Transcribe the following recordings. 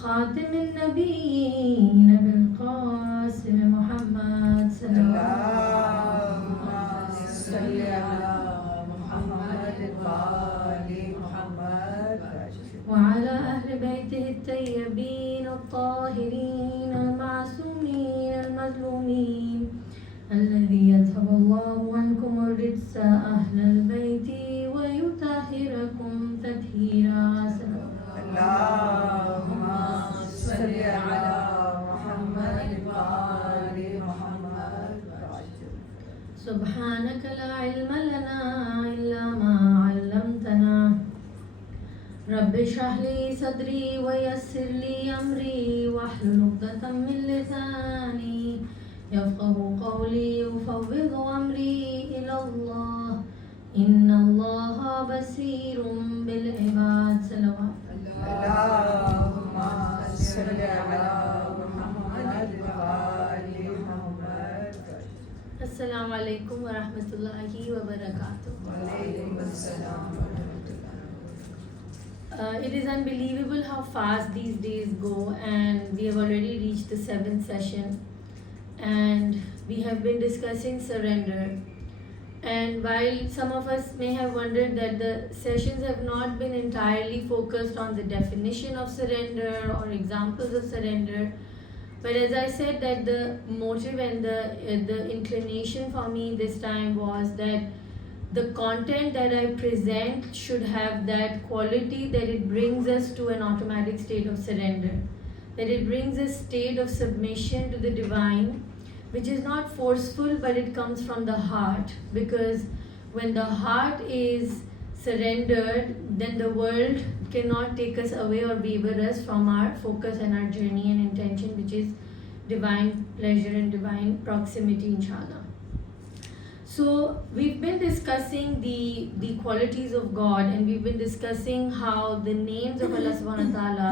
خاتم النبيين بالقاسم محمد صلى اللهم صل على محمد وآل محمد وعلى أهل بيته الطيبين الطاهرين المعصومين المظلومين الذي يذهب الله عنكم الرجس أهل البيت ويطهركم تطهيرا. اللهم صل على محمد وآل محمد. سبحانك لا علم لنا إلا ما علمتنا. رب اشرح لي صدري ويسر لي أمري واحلل عقدة من لساني يفقه قولي وفوض أمري إلى الله إن الله بصير بالعباد. صلوات. اللهم صل على محمد وآل محمد. السلام علیکم ورحمۃ اللہ وبرکاتہ. وعلیکم السلام ورحمۃ اللہ. It is unbelievable how fast these days go, and we have already reached the 7th session, and we have been discussing surrender. And while some of us may have wondered that the sessions have not been entirely focused on the definition of surrender or examples of surrender, but as I said, that the motive and the inclination for me this time was that the content that I present should have that quality that it brings us to an automatic state of surrender, that it brings a state of submission to the divine, which is not forceful, but it comes from the heart. Because when the heart is surrendered, then the world cannot take us away or waver us from our focus and our journey and intention, which is divine pleasure and divine proximity, inshallah. So we've been discussing the qualities of God, and we've been discussing how the names of Allah subhanahu wa ta'ala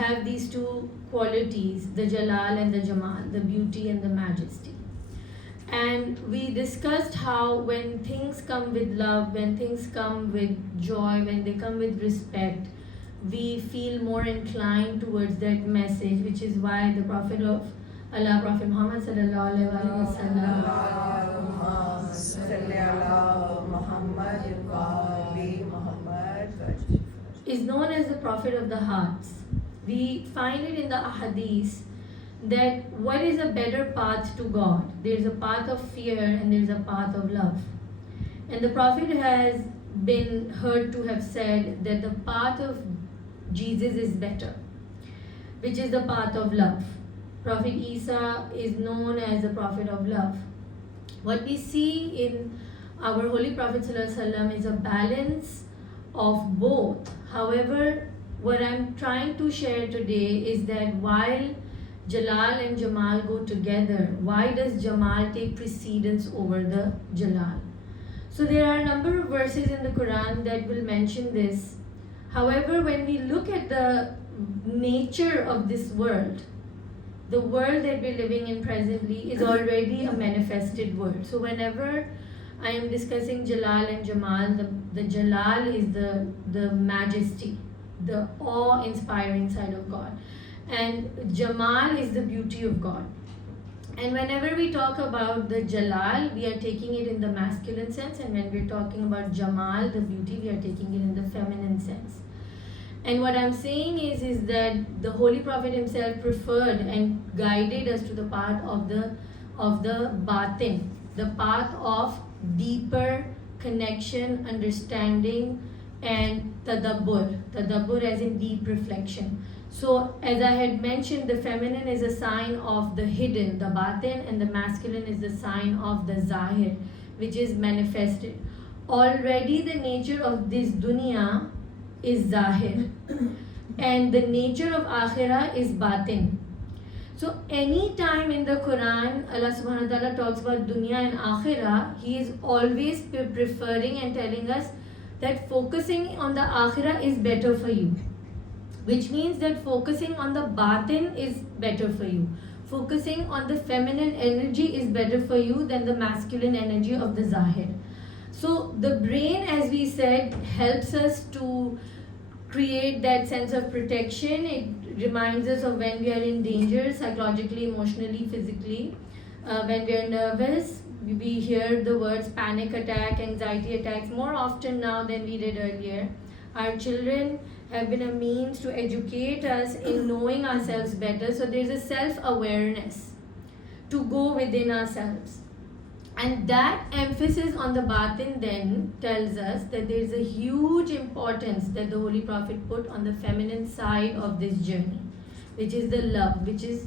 have these two qualities, the Jalal and the Jamal, the beauty and the majesty. And we discussed how when things come with love, when things come with joy, when they come with respect, we feel more inclined towards that message, which is why the Prophet of Allah, Prophet Muhammad sallallahu alaihi wasallam, اللهم صل على محمد وآل محمد is known as the Prophet of the hearts. We find it in the ahadith that what is a better path to God? There's a path of fear and there's a path of love. And the Prophet has been heard to have said that the path of Jesus is better, which is the path of love. Prophet Isa is known as the Prophet of love. What we see in our Holy Prophet ﷺ is a balance of both. However, what I'm trying to share today is that while Jalal and Jamal go together, why does Jamal take precedence over the Jalal? So there are a number of verses in the Quran that will mention this. However, when we look at the nature of this world, the world that we're living in presently is already a manifested world. So whenever I am discussing Jalal and Jamal, the Jalal is the majesty, the awe-inspiring side of God. And Jamal is the beauty of God. And whenever we talk about the Jalal, we are taking it in the masculine sense. And when we're talking about Jamal, the beauty, we are taking it in the feminine sense. And what I'm saying is that the Holy Prophet himself preferred and guided us to the path of the batin, the path of deeper connection, understanding, and tadabbur. Tadabbur as in deep reflection. So as I had mentioned, the feminine is a sign of the hidden, the batin, and the masculine is the sign of the zahir, which is manifested. Already the nature of this dunya is zahir, and the nature of akhirah is batin. So any time in the Quran Allah subhanahu wa ta'ala talks about dunya and akhirah, he is always preferring and telling us that focusing on the akhirah is better for you, which means that focusing on the batin is better for you. Focusing on the feminine energy is better for you than the masculine energy of the zahir. So the brain, as we said, helps us to create that sense of protection. It reminds us of when we are in danger, psychologically, emotionally, physically. When we are nervous, we hear the words panic attack, anxiety attacks more often now than we did earlier. Our children have been a means to educate us in knowing ourselves better. So there's a self-awareness to go within ourselves. And that emphasis on the batin then tells us that there is a huge importance that the Holy Prophet put on the feminine side of this journey, which is the love, which is,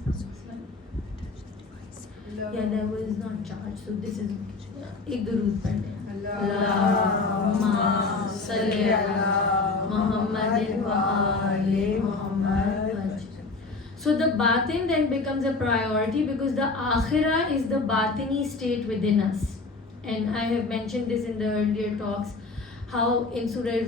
yeah, that was not charged, so this is, ek durood padh lein. Allahumma salli ala Muhammadin wa ali Muhammad. So the batin then becomes a priority because the akhirah is the batini state within us. And I have mentioned this in the earlier talks, how in Surah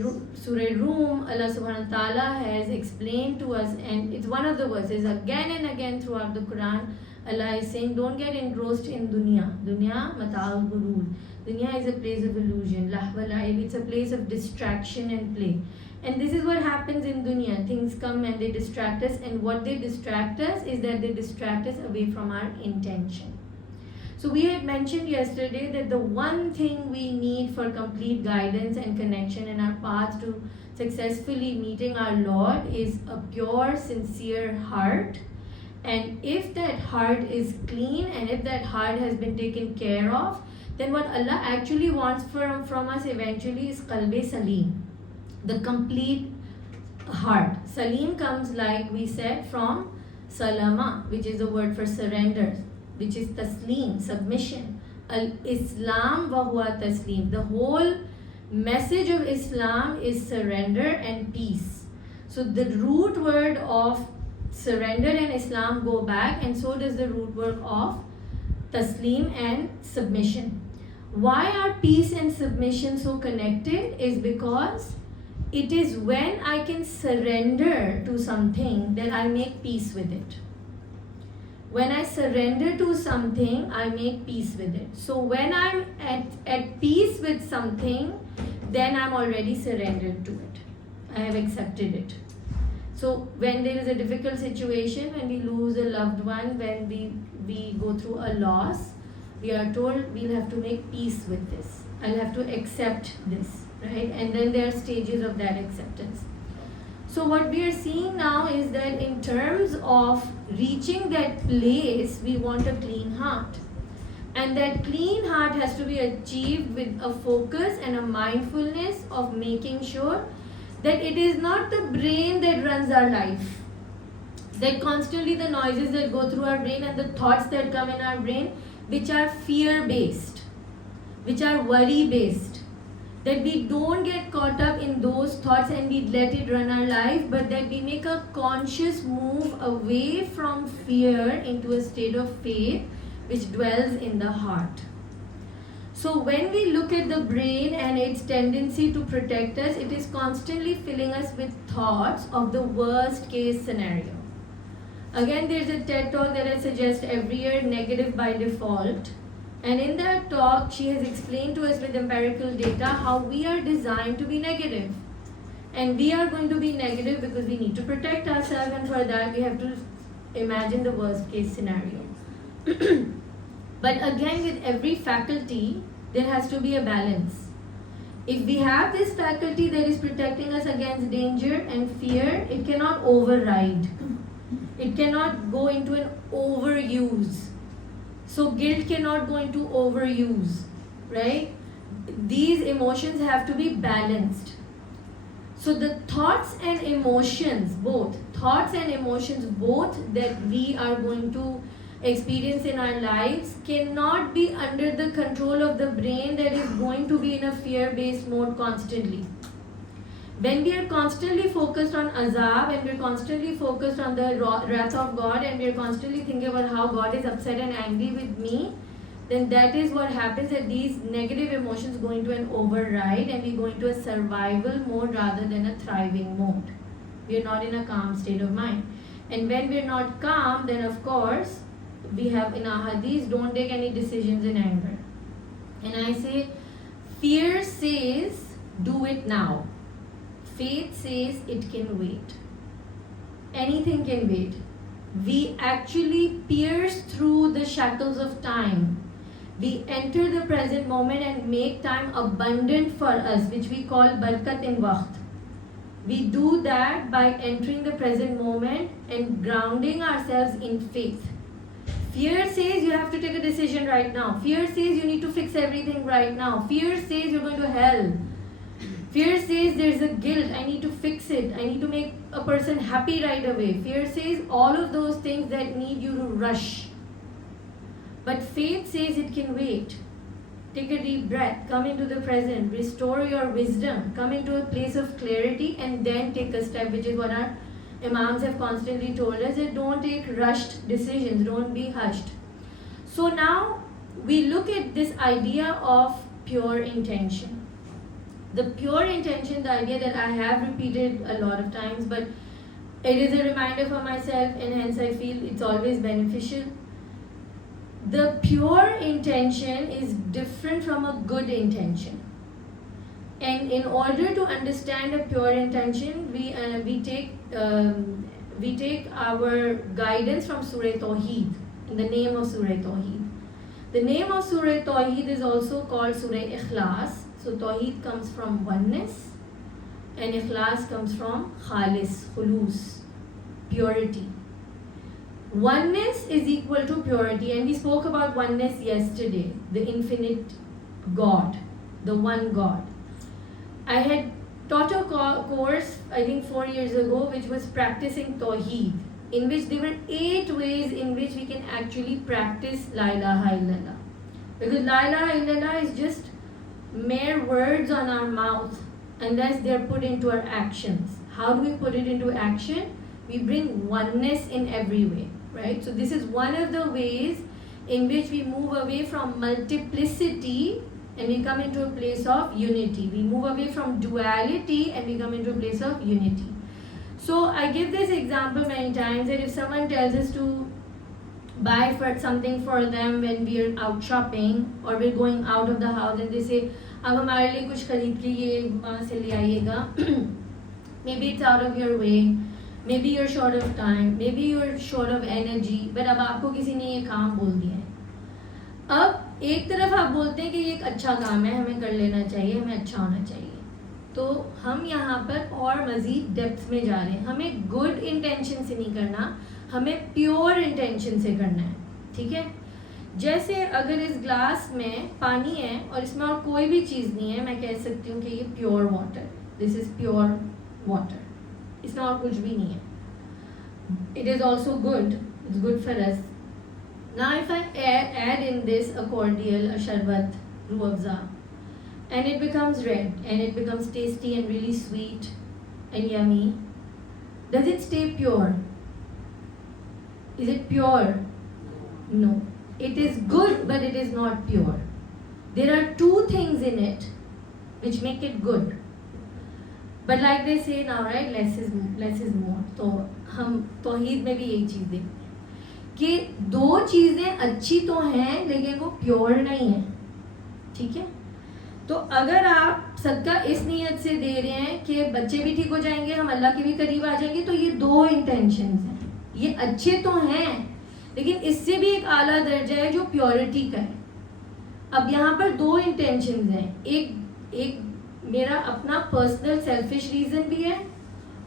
Rum, Allah subhanahu wa ta'ala has explained to us, and it's one of the verses again and again throughout the Quran, Allah is saying, don't get engrossed in dunya. Dunya mata'al ghurur. Dunya is a place of illusion. Lahwa la'ib, it's a place of distraction and play. And this is what happens in dunya. Things come and they distract us, and what they distract us is that they distract us away from our intention. So we had mentioned yesterday that the one thing we need for complete guidance and connection in our path to successfully meeting our Lord is a pure, sincere heart. And if that heart is clean and if that heart has been taken care of, then what Allah actually wants from us eventually is qalb salim, the complete heart. Salim comes, like we said, from salama, which is a word for surrender, which is taslim, submission. Al-Islam wa huwa taslim. The whole message of Islam is surrender and peace. So the root word of surrender and Islam go back, and so does the root word of taslim and submission. Why are peace and submission so connected? Is because it is when I can surrender to something that I make peace with it. When I surrender to something, I make peace with it. So when I'm at peace with something, then I'm already surrendered to it. I have accepted it. So when there is a difficult situation, when we lose a loved one, when we go through a loss, we are told we'll have to make peace with this. I'll have to accept this, right? And then there are stages of that acceptance. So what we are seeing now is that in terms of reaching that place, we want a clean heart. And that clean heart has to be achieved with a focus and a mindfulness of making sure that it is not the brain that runs our life. That constantly the noises that go through our brain and the thoughts that come in our brain, which are fear-based, which are worry-based, that we don't get caught up in those thoughts and we let it run our life, but that we make a conscious move away from fear into a state of faith which dwells in the heart. So when we look at the brain and its tendency to protect us, it is constantly filling us with thoughts of the worst case scenario. Again, there's a TED talk that I suggest every year, Negative by Default. And in that talk, she has explained to us with empirical data how we are designed to be negative. And we are going to be negative because we need to protect ourselves, and for that we have to imagine the worst case scenario. But again, with every faculty, there has to be a balance. If we have this faculty that is protecting us against danger and fear, it cannot override. It cannot go into an overuse. So guilt cannot go into overuse, right? These emotions have to be balanced. So the thoughts and emotions, both that we are going to experience in our lives cannot be under the control of the brain that is going to be in a fear-based mode constantly. When we are constantly focused on azab, and we are constantly focused on the wrath of God, and we are constantly thinking about how God is upset and angry with me, then that is what happens, that these negative emotions go into an override and we go into a survival mode rather than a thriving mode. We are not in a calm state of mind. And when we are not calm, then of course, we have in our hadith, don't take any decisions in anger. And I say, fear says, do it now. faith says it can wait. Anything can wait. We actually pierce through the shackles of time. We enter the present moment and make time abundant for us, which we call barkat in waqt. We do that by entering the present moment and grounding ourselves in faith. Fear says you have to take a decision right now. Fear says you need to fix everything right now. Fear says you're going to hell. Fear says there's a guilt, I need to fix it, I need to make a person happy right away. Fear says all of those things that need you to rush. But faith says it can wait. Take a deep breath, come into the present, restore your wisdom, come into a place of clarity, and then take a step, which is what our Imams have constantly told us, that don't take rushed decisions, don't be hushed. So now we look at this idea of pure intention. The pure intention, the idea that I have repeated a lot of times, but it is a reminder for myself, and hence I feel it's always beneficial. The pure intention is different from a good intention. And in order to understand a pure intention, we take our guidance from Surah Tawheed, in the name of Surah Tawheed. The name of Surah Tawheed is also called Surah Ikhlas. So Tawheed comes from oneness, and Ikhlas comes from Khalis, Khulus, purity. Oneness is equal to purity, and we spoke about oneness yesterday, the infinite God, the one God. I had taught a course, I think 4 years ago, which was practicing Tawheed, in which there were 8 ways in which we can actually practice La ilaha illallah. Because La ilaha illallah is just mere words on our mouth unless they're put into our actions. How do we put it into action? We bring oneness in every way, right? So this is one of the ways in which we move away from multiplicity and we come into a place of unity. We move away from duality and we come into a place of unity. So I give this example many times, that if someone tells us to buy for something for them when we are out shopping or we're going out of the house, and they say, اب ہمارے لیے کچھ خرید کے یہ وہاں سے لے آئیے گا, maybe it's out of your way, maybe you're short of time, maybe you're short of energy, but اب آپ کو کسی نے یہ کام بول دیا ہے. اب ایک طرف آپ بولتے ہیں کہ یہ ایک اچھا کام ہے, ہمیں کر لینا چاہیے, ہمیں اچھا ہونا چاہیے, تو ہم یہاں پر اور مزید ڈیپتھ میں جا رہے ہیں. ہمیں گڈ انٹینشن سے نہیں کرنا, ہمیں پیور انٹینشن سے کرنا ہے. ٹھیک ہے, جیسے اگر اس گلاس میں پانی ہے اور اس میں اور کوئی بھی چیز نہیں ہے, میں کہہ سکتی ہوں کہ یہ pure water, this is pure water, اس میں اور کچھ بھی نہیں ہے. It is also good, it's good for us. Now if I add in this a cordial, a sharbat, ruh afza, and it becomes red and it becomes tasty and really sweet and yummy, does it stay pure? Is it pure? No. It is good, but it is not pure. There are 2 things in it which make it good. But like they say now, right, less is more. تو ہم توحید میں بھی یہی چیز دیکھتے ہیں کہ 2 چیزیں اچھی تو ہیں لیکن وہ پیور نہیں ہیں. ٹھیک ہے, تو اگر آپ صدقہ اس نیت سے دے رہے ہیں کہ بچے بھی ٹھیک ہو جائیں گے, ہم اللہ کے بھی قریب آ جائیں گے, تو یہ 2 انٹینشنز ہیں. یہ اچھے تو ہیں لیکن اس سے بھی ایک اعلیٰ درجہ ہے جو پیورٹی کا ہے. اب یہاں پر 2 انٹینشنز ہیں, ایک میرا اپنا پرسنل سیلفش ریزن بھی ہے,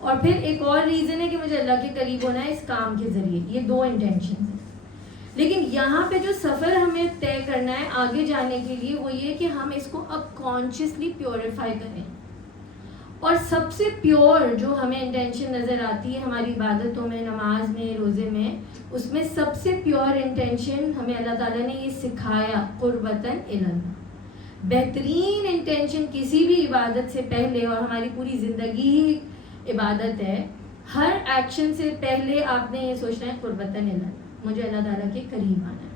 اور پھر ایک اور ریزن ہے کہ مجھے اللہ کے قریب ہونا ہے اس کام کے ذریعے. یہ 2 انٹینشنز ہیں. لیکن یہاں پہ جو سفر ہمیں طے کرنا ہے آگے جانے کے لیے, وہ یہ کہ ہم اس کو اب کانشیسلی پیوریفائی کریں. اور سب سے پیور جو ہمیں انٹینشن نظر آتی ہے ہماری عبادتوں میں, نماز میں, روزے میں, اس میں سب سے پیور انٹینشن ہمیں اللہ تعالیٰ نے یہ سکھایا, قربتاً الاللہ. بہترین انٹینشن کسی بھی عبادت سے پہلے, اور ہماری پوری زندگی ہی عبادت ہے, ہر ایکشن سے پہلے آپ نے یہ سوچنا ہے قربتاً الاللہ, مجھے اللہ تعالیٰ کے قریب آنا ہے.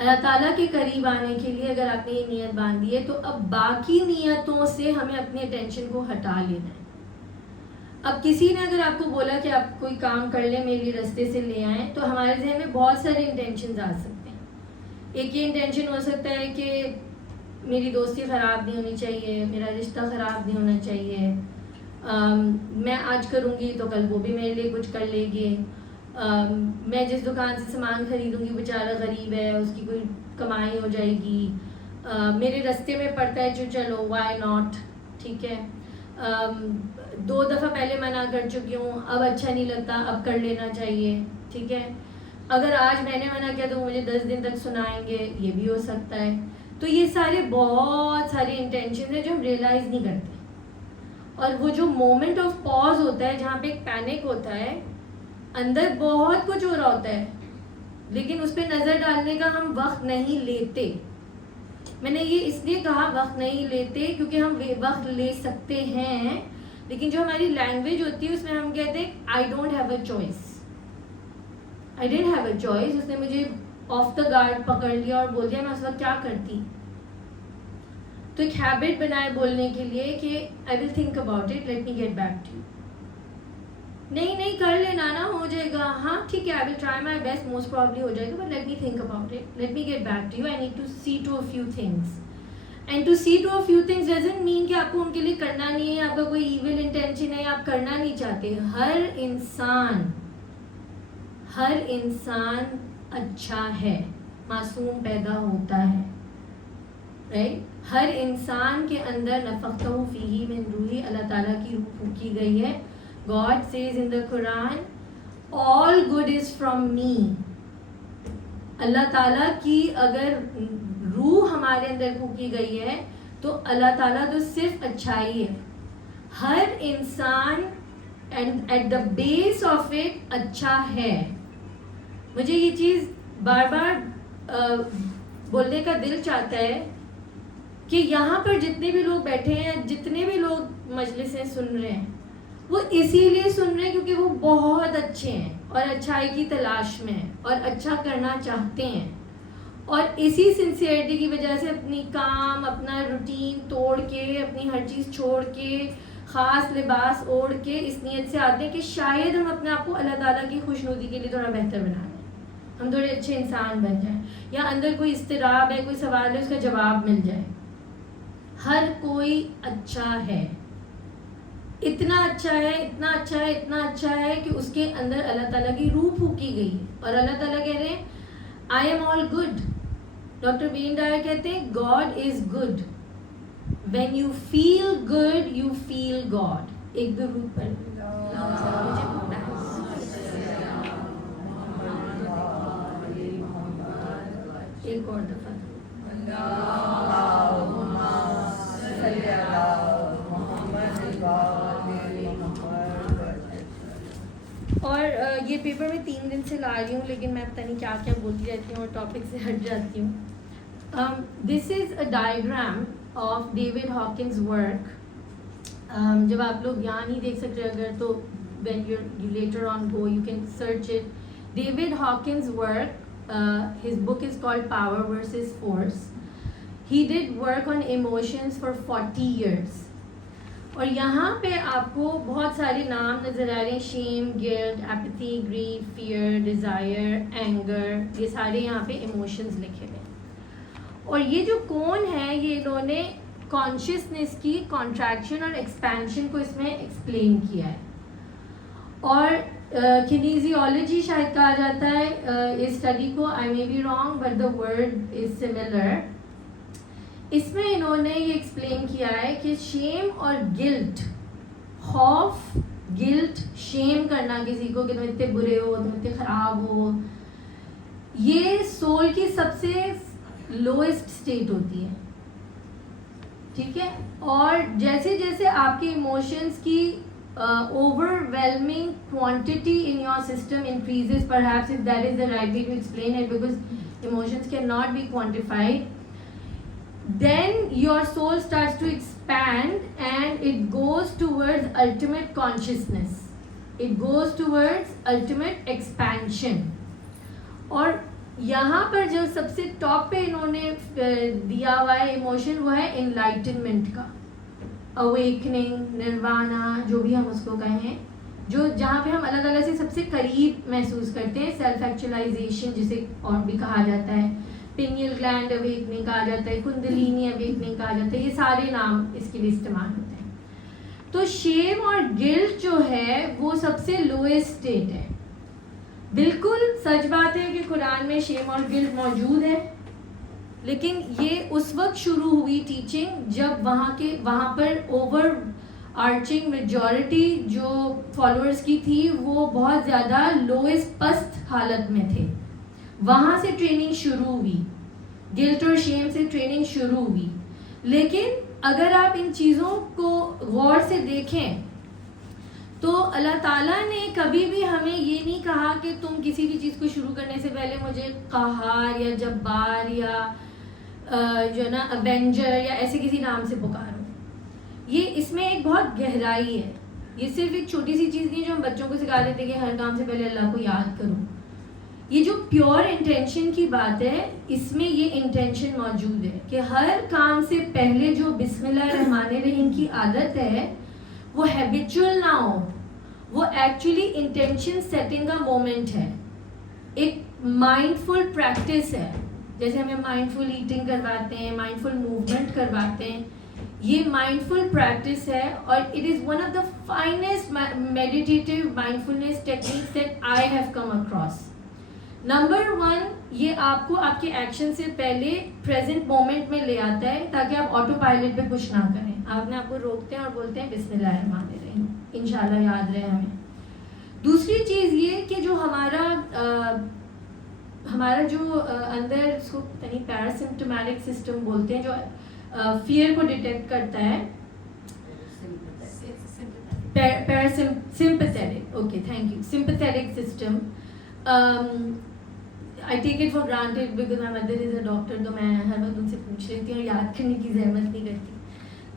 اللہ تعالیٰ کے قریب آنے کے لیے اگر آپ نے یہ نیت باندھی ہے, تو اب باقی نیتوں سے ہمیں اپنے اٹینشن کو ہٹا لینا ہے. اب کسی نے اگر آپ کو بولا کہ آپ کوئی کام کر لیں, میرے راستے سے لے آئیں, تو ہمارے ذہن میں بہت سارے انٹینشنز آ سکتے ہیں. ایک یہ انٹینشن ہو سکتا ہے کہ میری دوستی خراب نہیں ہونی چاہیے, میرا رشتہ خراب نہیں ہونا چاہیے, میں آج کروں گی تو کل وہ بھی میرے لیے کچھ کر لے گے. میں جس دکان سے سامان خریدوں گی بیچارہ غریب ہے, اس کی کوئی کمائی ہو جائے گی. میرے رستے میں پڑتا ہے جو چلو وائی ناٹ, ٹھیک ہے. 2 دفعہ پہلے منع کر چکی ہوں, اب اچھا نہیں لگتا, اب کر لینا چاہیے, ٹھیک ہے. اگر آج میں نے منع کیا تو مجھے 10 دن تک سنائیں گے, یہ بھی ہو سکتا ہے. تو یہ سارے بہت سارے انٹینشن ہیں جو ہم ریئلائز نہیں کرتے. اور وہ جو مومنٹ آف پاز ہوتا ہے جہاں پہ ایک پینک ہوتا ہے, اندر بہت کچھ ہو رہا ہوتا ہے لیکن اس پہ نظر ڈالنے کا ہم وقت نہیں لیتے. میں نے یہ اس لیے کہا وقت نہیں لیتے کیونکہ ہم وقت لے سکتے ہیں, لیکن جو ہماری لینگویج ہوتی ہے اس میں ہم کہتے ہیں I don't have a choice. I don't have a choice. اس نے مجھے آف دا گارڈ پکڑ لیا اور بول دیا, میں اس وقت کیا کرتی. تو ایک ہیبٹ بنائے بولنے کے لیے کہ I will think about it, let me get back to you. نہیں کر لینا نا, ہو جائے گا, ہاں ٹھیک ہے, I will try my best, most probably ہو جائے گا, but let me think about it, let me get back to you, I need to see to a few things. And to see to a few things doesn't mean کہ آپ کو ان کے لیے کرنا نہیں ہے, آپ کا کوئی ایول انٹینشن ہے, آپ کرنا نہیں چاہتے. ہر انسان اچھا ہے, معصوم پیدا ہوتا ہے, رائٹ. ہر انسان کے اندر نفختہ فیہ من روحی, اللہ تعالیٰ کی روح پھونکی گئی ہے. God says in the Quran, all good is from me. اللہ تعالیٰ کی اگر روح ہمارے اندر پھونکی گئی ہے تو اللہ تعالیٰ تو صرف اچھائی ہے. ہر انسان at the base of it اچھا ہے. مجھے یہ چیز بار بار بولنے کا دل چاہتا ہے کہ یہاں پر جتنے بھی لوگ بیٹھے ہیں, جتنے بھی لوگ مجلسیں سن رہے ہیں, وہ اسی لیے سن رہے ہیں کیونکہ وہ بہت اچھے ہیں اور اچھائی کی تلاش میں ہیں اور اچھا کرنا چاہتے ہیں, اور اسی سنسیئرٹی کی وجہ سے اپنی کام, اپنا روٹین توڑ کے, اپنی ہر چیز چھوڑ کے, خاص لباس اوڑھ کے اس نیت سے آتے ہیں کہ شاید ہم اپنے آپ کو اللہ تعالیٰ کی خوشنودی کے لیے تھوڑا بہتر بنا لیں, ہم تھوڑے اچھے انسان بن جائیں, یا اندر کوئی اضطراب ہے, کوئی سوال ہے, اس کا جواب مل جائے. ہر کوئی اچھا ہے, اتنا اچھا ہے, اتنا اچھا ہے, اتنا اچھا ہے کہ اس کے اندر اللہ تعالیٰ کی روح پھونکی گئی ہے. اور اللہ تعالیٰ کہہ رہے ہیں I am all good. Doctor Wayne Dyer کہتے ہیں God is good. When you feel good you feel God. ایک درود پر ایک اور دفعہ. اور یہ پیپر میں 3 دن سے لا رہی ہوں, لیکن میں پتہ نہیں کیا کیا بولتی رہتی ہوں اور ٹاپک سے ہٹ جاتی ہوں. This is a diagram of David Hawkins work. جب آپ لوگ یہاں نہیں دیکھ سکتے اگر تو when you later on go you can search it. David Hawkins' work, his book is called Power versus Force. He did work on emotions for 40 years. اور یہاں پہ آپ کو بہت سارے نام نظر آ رہے ہیں, shame, guilt, apathy, grief, fear, desire, anger, یہ سارے یہاں پہ ایموشنز لکھے ہوئے. اور یہ جو کون ہے یہ انہوں نے کانشیسنیس کی کانٹریکشن اور ایکسپینشن کو اس میں ایکسپلین کیا ہے. اور کنیزیولوجی شاید کہا جاتا ہے اس اسٹڈی کو, I may be wrong but the word is similar. اس میں انہوں نے یہ ایکسپلین کیا ہے کہ شیم اور گلٹ, خوف, گلٹ, شیم کرنا کسی کو کہ تم اتنے برے ہو, تم اتنے خراب ہو, یہ سول کی سب سے لوئسٹ اسٹیٹ ہوتی ہے, ٹھیک ہے. اور جیسے جیسے آپ کے ایموشنس کی overwhelming quantity in your system increases, perhaps if that is the right way to explain it, because emotions cannot be quantified, then your soul starts to expand and it goes towards ultimate consciousness, it goes towards ultimate expansion. اور یہاں پر جو سب سے top پہ انہوں نے دیا ہوا ہے ایموشن وہ ہے انلائٹنمنٹ کا, اویکننگ, نروانا, جو بھی ہم اس کو کہیں, جو جہاں پہ ہم اللہ تعالیٰ سے سب سے قریب محسوس کرتے ہیں, سیلف ایکچولائزیشن جسے اور بھی کہا جاتا ہے, پینیل گلینڈ اویکننگ کہا جاتا ہے, کندلینی اویکننگ کہا جاتا ہے, یہ سارے نام اس کے لیے استعمال ہوتے ہیں. تو شیم اور گلٹ جو ہے وہ سب سے لوئسٹ اسٹیٹ ہے. بالکل سچ بات ہے کہ قرآن میں شیم اور گلٹ موجود ہے, لیکن یہ اس وقت شروع ہوئی ٹیچنگ جب وہاں پر اوور آرچنگ میجورٹی جو فالوورز کی تھی وہ بہت زیادہ لوئسٹ پست حالت میں تھے. وہاں سے ٹریننگ شروع ہوئی, گلٹ اور شیم سے ٹریننگ شروع ہوئی. لیکن اگر آپ ان چیزوں کو غور سے دیکھیں تو اللہ تعالیٰ نے کبھی بھی ہمیں یہ نہیں کہا کہ تم کسی بھی چیز کو شروع کرنے سے پہلے مجھے قہار یا جبار یا جو ہے نا اوینجر یا ایسے کسی نام سے پکارو. یہ اس میں ایک بہت گہرائی ہے. یہ صرف ایک چھوٹی سی چیز نہیں جو ہم بچوں کو سکھا دیتے کہ ہر کام سے پہلے اللہ کو یاد کرو. یہ جو پیور انٹینشن کی بات ہے اس میں یہ انٹینشن موجود ہے کہ ہر کام سے پہلے جو بسم اللہ الرحمن الرحیم کی عادت ہے وہ ہیبیچول نہ ہو, وہ ایکچولی انٹینشن سیٹنگ کا مومنٹ ہے, ایک مائنڈ فل پریکٹس ہے. جیسے ہمیں مائنڈ فل ایٹنگ کرواتے ہیں, مائنڈ فل موومنٹ کرواتے ہیں, یہ مائنڈ فل پریکٹس ہے اور it is one of the finest meditative mindfulness techniques that I have come across. Number 1, یہ آپ کو آپ کے ایکشن سے پہلے پریزنٹ مومنٹ میں لے آتا ہے تاکہ آپ آٹو پائلٹ پہ کچھ نہ کریں. آپ نے آپ کو روکتے ہیں اور بولتے ہیں بسم اللہ الرحمن الرحیم, انشاءاللہ یاد رہے ہمیں. دوسری چیز یہ کہ جو ہمارا جو اندر اس کو پیراسمپٹومیٹک سسٹم بولتے ہیں, جو فیئر کو ڈیٹیکٹ کرتا ہے, sympathetic, okay thank you, sympathetic system. I take it for granted because my mother is a doctor, تو میں ہر وقت ان سے پوچھ لیتی ہوں اور یاد کرنے کی زحمت نہیں کرتی.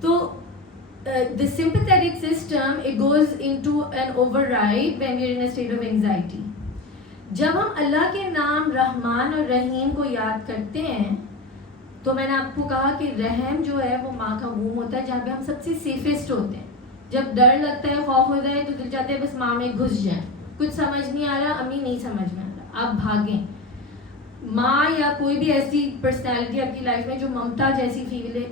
تو the sympathetic system, it goes into an override when we are in a state of anxiety. جب ہم اللہ کے نام رحمان اور رحیم کو یاد کرتے ہیں تو میں نے آپ کو کہا کہ رحم جو ہے وہ ماں کا وomb ہوتا ہے جہاں پہ ہم سب سے سیفسٹ ہوتے ہیں. جب ڈر لگتا ہے, خوف ہوتا ہے تو دل چاہتے ہیں بس ماں میں گھس جائیں, کچھ سمجھ نہیں آ رہا, امی نہیں سمجھ میں آ رہا, آپ بھاگیں. ماں یا کوئی بھی ایسی پرسنالٹی آپ کی لائف میں جو ممتا جیسی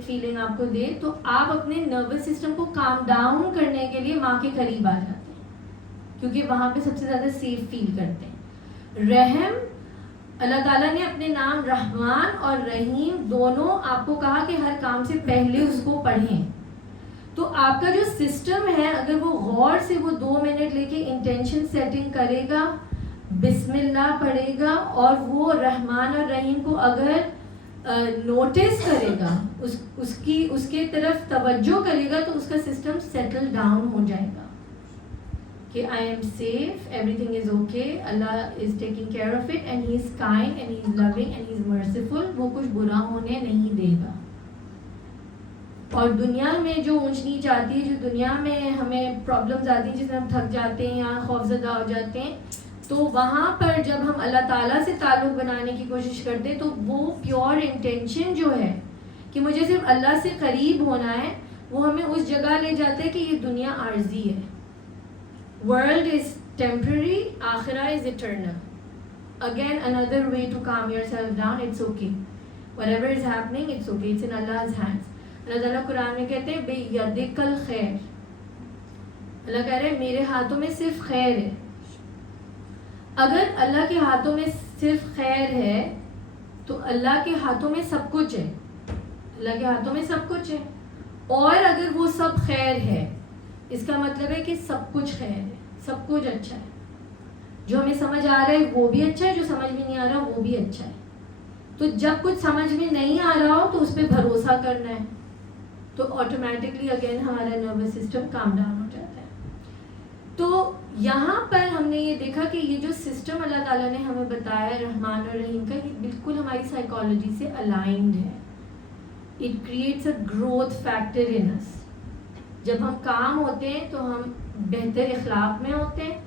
فیلنگ آپ کو دے تو آپ اپنے نروس سسٹم کو کام ڈاؤن کرنے کے لیے ماں کے قریب آ جاتے ہیں کیونکہ وہاں پہ سب سے زیادہ سیف فیل کرتے ہیں. رحم, اللہ تعالیٰ نے اپنے نام رحمان اور رحیم دونوں آپ کو کہا کہ ہر کام سے پہلے اس کو پڑھیں. تو آپ کا جو سسٹم ہے اگر وہ غور سے وہ 2 منٹ لے کے انٹینشن سیٹنگ کرے گا, بسم اللہ پڑھے گا اور وہ رحمان اور رحیم کو اگر نوٹس کرے گا, اس کے طرف توجہ کرے گا تو اس کا سسٹم سیٹل ڈاؤن ہو جائے گا کہ I am safe, everything is okay, Allah is taking care of it and he is kind and he is loving and he is merciful. وہ کچھ برا ہونے نہیں دے گا. اور دنیا میں جو اونچ نیچ آتی ہے, جو دنیا میں ہمیں پرابلمز آتی ہیں جس میں ہم تھک جاتے ہیں یا خوفزدہ ہو جاتے ہیں, تو وہاں پر جب ہم اللہ تعالیٰ سے تعلق بنانے کی کوشش کرتے ہیں تو وہ پیور انٹینشن جو ہے کہ مجھے صرف اللہ سے قریب ہونا ہے, وہ ہمیں اس جگہ لے جاتا ہے کہ یہ دنیا عارضی ہے. ورلڈ از ٹیمپرری, آخرہ is eternal. Again another way to calm yourself down, it's okay. Whatever is happening, it's okay. It's in Allah's hands. اللہ تعالیٰ قرآن میں کہتے ہیں بِیَدِکَ الْخَيْرُ, اللہ کہہ رہے ہیں میرے ہاتھوں میں صرف خیر ہے. اگر اللہ کے ہاتھوں میں صرف خیر ہے تو اللہ کے ہاتھوں میں سب کچھ ہے, اللہ کے ہاتھوں میں سب کچھ ہے. اور اگر وہ سب خیر ہے اس کا مطلب ہے کہ سب کچھ خیر ہے, سب کچھ اچھا ہے. جو ہمیں سمجھ آ رہا ہے وہ بھی اچھا ہے, جو سمجھ میں نہیں آ رہا وہ بھی اچھا ہے. تو جب کچھ سمجھ میں نہیں آ رہا ہو تو اس پہ بھروسہ کرنا ہے, تو آٹومیٹکلی اگین ہمارا نروس سسٹم کام ڈاؤن ہو جاتا ہے. تو یہاں پر ہم نے یہ دیکھا کہ یہ جو سسٹم اللہ تعالیٰ نے ہمیں بتایا ہے رحمان اور رحیم کا, یہ بالکل ہماری سائیکالوجی سے الائنڈ ہے. It creates a growth factor in us. جب ہم کام ہوتے ہیں تو ہم بہتر اخلاق میں ہوتے ہیں,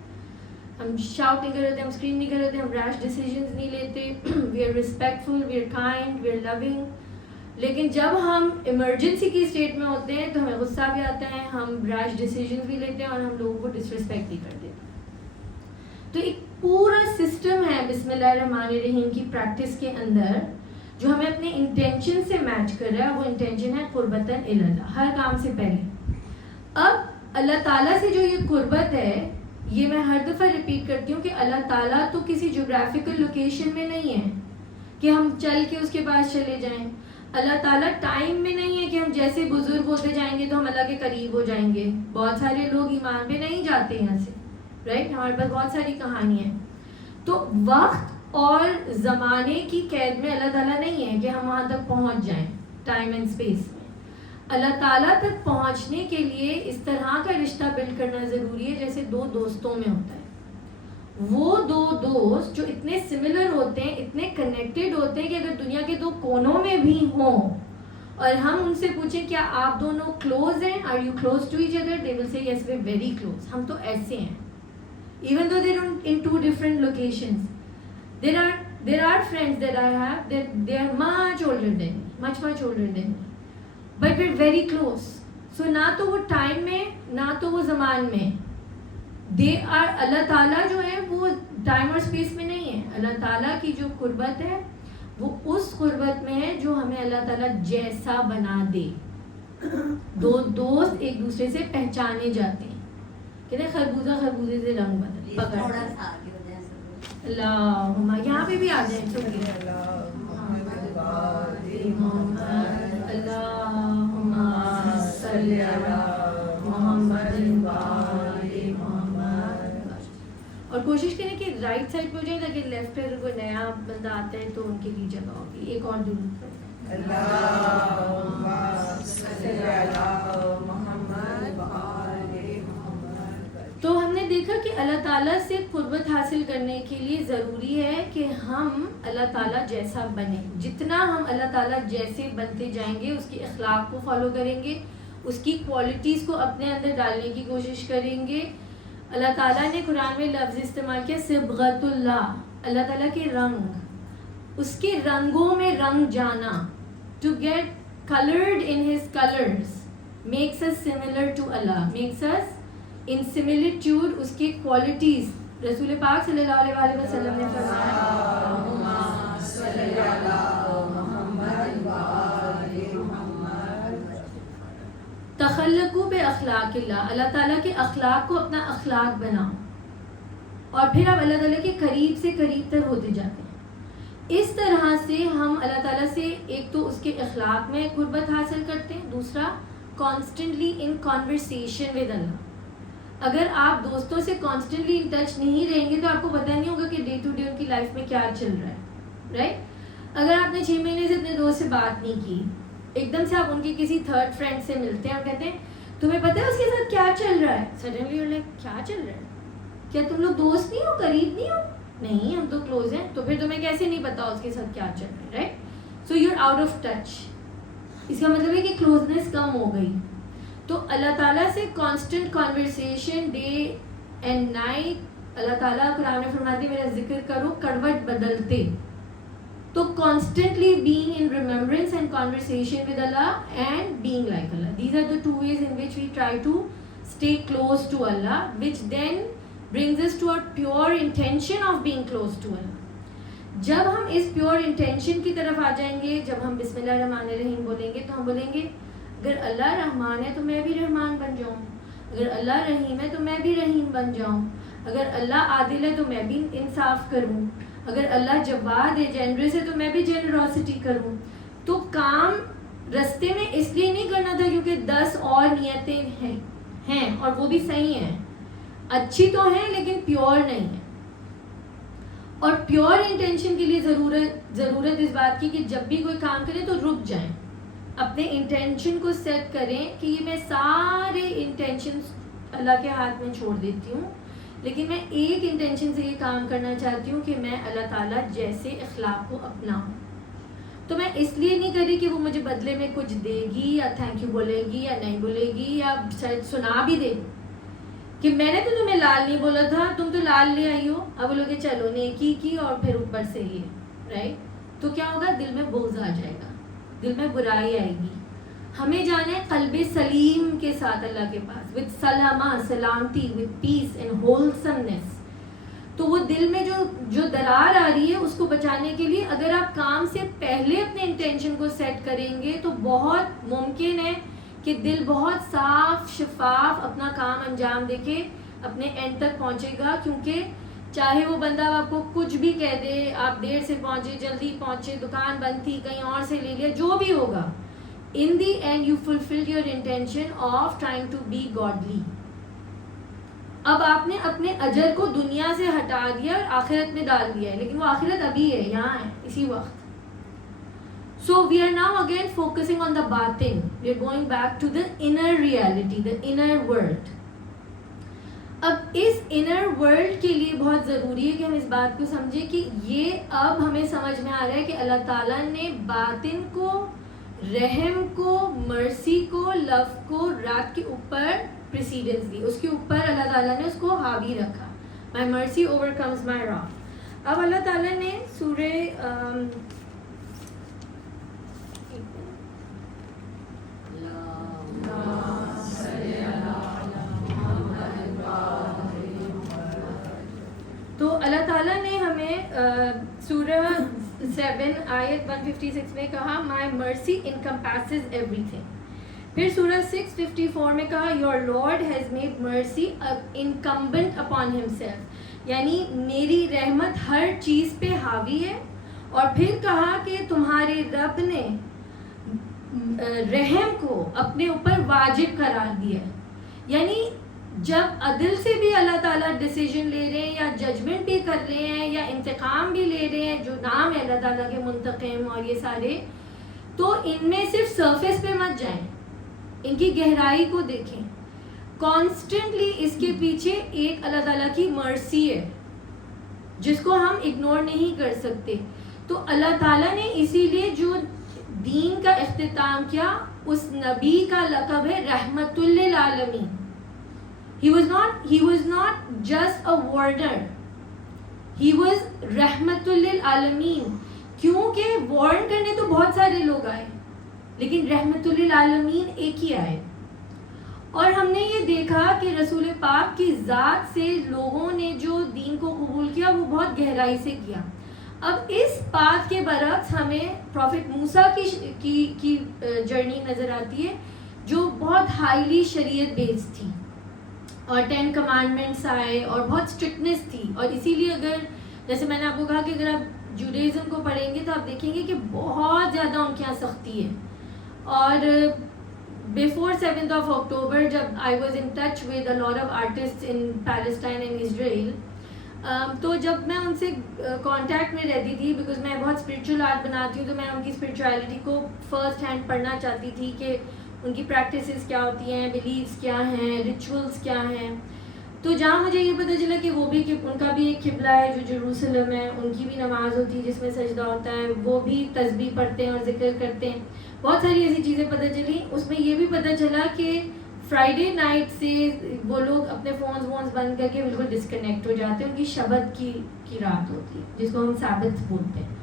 ہم شاؤٹ نہیں کر رہے, ہم اسکرین نہیں کر رہے, ہم ریش ڈیسیجنز نہیں لیتے, we are respectful, we are kind, we are loving. لیکن جب ہم ایمرجنسی کی اسٹیٹ میں ہوتے ہیں تو ہمیں غصہ بھی آتا ہے, ہم ریش ڈیسیجنز بھی لیتے ہیں اور ہم لوگوں کو ڈسرسپیکٹ بھی کر دیتے ہیں. تو ایک پورا سسٹم ہے بسم اللہ الرحمن الرحیم کی پریکٹس کے اندر جو ہمیں اپنے انٹینشن سے میچ کر رہا ہے. وہ انٹینشن ہے قربتاً الی اللہ, ہر کام سے پہلے. اب اللہ تعالیٰ سے جو یہ قربت ہے، یہ میں ہر دفعہ ریپیٹ کرتی ہوں کہ اللہ تعالیٰ تو کسی جغرافیکل لوکیشن میں نہیں ہے کہ ہم چل کے اس کے پاس چلے جائیں. اللہ تعالیٰ ٹائم میں نہیں ہے کہ ہم جیسے بزرگ ہوتے جائیں گے تو ہم اللہ کے قریب ہو جائیں گے. بہت سارے لوگ ایمان پہ نہیں جاتے یہاں سے، رائٹ؟ ہمارے پاس بہت ساری کہانی ہیں. تو وقت اور زمانے کی قید میں اللہ تعالیٰ نہیں ہے کہ ہم وہاں تک پہنچ جائیں ٹائم اینڈ اسپیس میں. اللہ تعالیٰ تک پہنچنے کے لیے اس طرح کا رشتہ بلڈ کرنا ضروری ہے جیسے دو دوستوں میں ہوتا ہے. وہ دو دوست جو اتنے سملر ہوتے ہیں، اتنے کنیکٹڈ ہوتے ہیں کہ اگر دنیا کے دو کونوں میں بھی ہوں اور ہم ان سے پوچھیں کیا آپ دونوں کلوز ہیں، are you close to each other, they will say yes we are very close. ہم تو ایسے ہیں. Even though they're in two different locations, there are friends that I have that they are much older than me, much older than me, but we're very close. So نہ تو وہ time میں نہ تو وہ زمان میں. They are اللہ تعالیٰ جو ہے وہ ٹائم اور اسپیس میں نہیں ہے. اللہ تعالیٰ کی جو قربت ہے وہ اس قربت میں ہے جو ہمیں اللہ تعالیٰ جیسا بنا دے. دو دوست ایک دوسرے سے پہچانے جاتے ہیں. کہتے ہیں خربوزہ خربوزے سے رنگ بدل پکڑ. اللہم یہاں پہ بھی آ جائیں چلیے. اللہم صلی علی محمد وآل محمد. اور کوشش کریں کہ رائٹ سائڈ پہ ہو جائیں تاکہ لیفٹ پہ اگر کوئی نیا بندہ آتا ہے تو ان کے لیے جگہ ہوگی. ایک اور درود پڑھیں. اللہم صلی علی محمد وآل محمد. تو ہم نے دیکھا کہ اللہ تعالیٰ سے قربت حاصل کرنے کے لیے ضروری ہے کہ ہم اللہ تعالیٰ جیسا بنیں. جتنا ہم اللہ تعالیٰ جیسے بنتے جائیں گے اس کی اخلاق کو فالو کریں گے، اس کی کوالٹیز کو اپنے اندر ڈالنے کی کوشش کریں گے. اللہ تعالیٰ نے قرآن میں لفظ استعمال کیا صبغۃ اللہ، اللہ تعالیٰ کے رنگ، اس کے رنگوں میں رنگ جانا. To get colored in his colors makes us similar to Allah, makes us in similitude اس کی کوالٹیز. رسول پاک صلی اللہ علیہ وسلم نے فرمایا اللہم صلی علی محمد وآل محمد. تخلقوا باخلاق اللہ، اللہ تعالیٰ کے اخلاق کو اپنا اخلاق بناؤ اور پھر آپ اللہ تعالیٰ کے قریب سے قریب تر ہوتے جاتے ہیں. اس طرح سے ہم اللہ تعالیٰ سے ایک تو اس کے اخلاق میں قربت حاصل کرتے ہیں، دوسرا کانسٹنٹلی ان کانورسیشن ود اللہ. اگر آپ دوستوں سے کانسٹنٹلی ان ٹچ نہیں رہیں گے تو آپ کو پتہ نہیں ہوگا کہ ڈے ٹو ڈے ان کی لائف میں کیا چل رہا ہے، رائٹ؟ اگر آپ نے 6 مہینے سے اپنے دوست سے بات نہیں کی، ایک دم سے آپ ان کے کسی تھرڈ فرینڈ سے ملتے ہیں اور کہتے ہیں تمہیں پتہ ہے اس کے ساتھ کیا چل رہا ہے، سڈنلی یو لائک کیا چل رہا ہے؟ کیا تم لوگ دوست نہیں ہو، قریب نہیں ہو؟ نہیں، ہم تو کلوز ہیں. تو پھر تمہیں کیسے نہیں پتا اس کے ساتھ کیا چل رہا ہے، right? So you are out of touch. اس کا مطلب ہے کہ کلوزنس کم ہو گئی. تو اللہ تعالیٰ سے constant conversation day and night. اللہ تعالیٰ قرآن میں فرماتے میرا ذکر کرو کروٹ بدلتے. تو constantly being in remembrance and conversation with Allah and being like Allah. These are the 2 ways in which we try to stay close to Allah, which then brings us to our pure intention of being close to Allah. جب ہم اس pure intention کی طرف آ جائیں گے، جب ہم بسم اللہ الرحمن الرحیم بولیں گے تو ہم بولیں گے اگر اللہ رحمان ہے تو میں بھی رحمان بن جاؤں، اگر اللہ رحیم ہے تو میں بھی رحیم بن جاؤں، اگر اللہ عادل ہے تو میں بھی انصاف کروں، اگر اللہ جواد ہے جنرس ہے تو میں بھی جنراسٹی کروں. تو کام رستے میں اس لیے نہیں کرنا تھا کیونکہ 10 اور نیتیں ہیں اور وہ بھی صحیح ہیں، اچھی تو ہیں لیکن پیور نہیں ہے. اور پیور انٹینشن کے لیے ضرورت اس بات کی کہ جب بھی کوئی کام کریں تو رک جائیں، اپنے انٹینشن کو سیٹ کریں کہ یہ میں سارے انٹینشنز اللہ کے ہاتھ میں چھوڑ دیتی ہوں، لیکن میں ایک انٹینشن سے یہ کام کرنا چاہتی ہوں کہ میں اللہ تعالیٰ جیسے اخلاق کو اپناؤں. تو میں اس لیے نہیں کر رہی کہ وہ مجھے بدلے میں کچھ دے گی یا تھینک یو بولے گی یا نہیں بولے گی یا شاید سنا بھی دے کہ میں نے تو تمہیں لال نہیں بولا تھا، تم تو لال لے آئی ہو. اب بولو کہ چلو نیکی کی اور پھر اوپر سے یہ، رائٹ؟ تو کیا ہوگا؟ دل میں بغض آ جائے گا، دل میں برائی آئے گی. ہمیں جانا ہے قلب سلیم کے ساتھ اللہ کے پاس، وتھ سلامہ، سلامتی، وتھ پیس اینڈ ہولسمنس. تو وہ دل میں جو درار آ رہی ہے اس کو بچانے کے لیے اگر آپ کام سے پہلے اپنے انٹینشن کو سیٹ کریں گے تو بہت ممکن ہے کہ دل بہت صاف شفاف اپنا کام انجام دے کے اپنے اینڈ تک پہنچے گا, کیونکہ چاہے وہ بندہ آپ کو کچھ بھی کہہ دے, آپ دیر سے پہنچے, جلدی پہنچے, دکان بند تھی, کہیں اور سے لے لیا, جو بھی ہوگا, in the end you fulfilled your intention of trying to be godly. اب آپ نے اپنے اجر کو دنیا سے ہٹا دیا اور آخرت میں ڈال دیا ہے, لیکن وہ آخرت ابھی ہے, یہاں ہے, اسی وقت. So we are now again focusing on the batin. We are going back to the inner reality, the inner world. اب اس انر ورلڈ کے لیے بہت ضروری ہے کہ ہم اس بات کو سمجھیں کہ یہ اب ہمیں سمجھ میں آ رہا ہے کہ اللہ تعالیٰ نے باطن کو, رحم کو, مرسی کو, لو کو رات کے اوپر پریسیڈنس دی, اس کے اوپر اللہ تعالیٰ نے اس کو حاوی رکھا. My mercy overcomes my wrath. اب اللہ تعالیٰ نے سورہ تو اللہ تعالیٰ نے ہمیں سورہ 7 آیت 156 میں کہا مائی مرسی encompasses everything. پھر سورہ 654 میں کہا your Lord has made mercy incumbent upon himself, یعنی میری رحمت ہر چیز پہ حاوی ہے. اور پھر کہا کہ تمہارے رب نے رحم کو اپنے اوپر واجب قرار دیا ہے. یعنی جب عدل سے بھی اللہ تعالیٰ ڈیسیجن لے رہے ہیں یا ججمنٹ بھی کر رہے ہیں یا انتقام بھی لے رہے ہیں, جو نام ہے اللہ تعالیٰ کے منتقم اور یہ سارے, تو ان میں صرف سرفیس پہ مت جائیں, ان کی گہرائی کو دیکھیں. کانسٹنٹلی اس کے پیچھے ایک اللہ تعالیٰ کی مرسی ہے جس کو ہم اگنور نہیں کر سکتے. تو اللہ تعالیٰ نے اسی لیے جو دین کا اختتام کیا, اس نبی کا لقب ہے رحمت للعالمین. He was not just a warner. He was رحمت للعالمین. کیونکہ وارن کرنے تو بہت سارے لوگ آئے, لیکن رحمت للعالمین ایک ہی آئے. اور ہم نے یہ دیکھا کہ رسول پاک کی ذات سے لوگوں نے جو دین کو قبول کیا وہ بہت گہرائی سے کیا. اب اس بات کے برعکس ہمیں پروفٹ موسیٰ کی جرنی نظر آتی ہے جو بہت ہائیلی شریعت بیسڈ تھی, اور 10 کمانڈمنٹس آئے اور بہت اسٹرکٹنس تھی. اور اسی لیے اگر جیسے میں نے آپ کو کہا کہ اگر آپ جوڈیزم کو پڑھیں گے تو آپ دیکھیں گے کہ بہت زیادہ ان کے یہاں سختی ہے. اور بیفور 7th of October جب I was in touch with a lot of artists in Palestine and Israel, تو جب میں ان سے کانٹیکٹ میں رہتی تھی, بیکاز میں بہت اسپریچول آرٹ بناتی ہوں, تو میں ان کی اسپریچولیٹی کو فرسٹ ہینڈ پڑھنا چاہتی تھی کہ ان کی پریکٹسز کیا ہوتی ہیں, بلیفس کیا ہیں, ریچولس کیا ہیں. تو جہاں مجھے یہ پتہ چلا کہ وہ بھی ان کا بھی ایک قبلہ ہے جو جیروسلم ہے, ان کی بھی نماز ہوتی ہے جس میں سجدہ ہوتا ہے, وہ بھی تسبیح پڑھتے ہیں اور ذکر کرتے ہیں, بہت ساری ایسی چیزیں پتہ چلی. اس میں یہ بھی پتہ چلا کہ فرائیڈے نائٹ سے وہ لوگ اپنے فونز بند کر کے بالکل ڈسکنیکٹ ہو جاتے ہیں. ان کی شبت کی رات ہوتی ہے جس کو ہم سابت بولتے ہیں,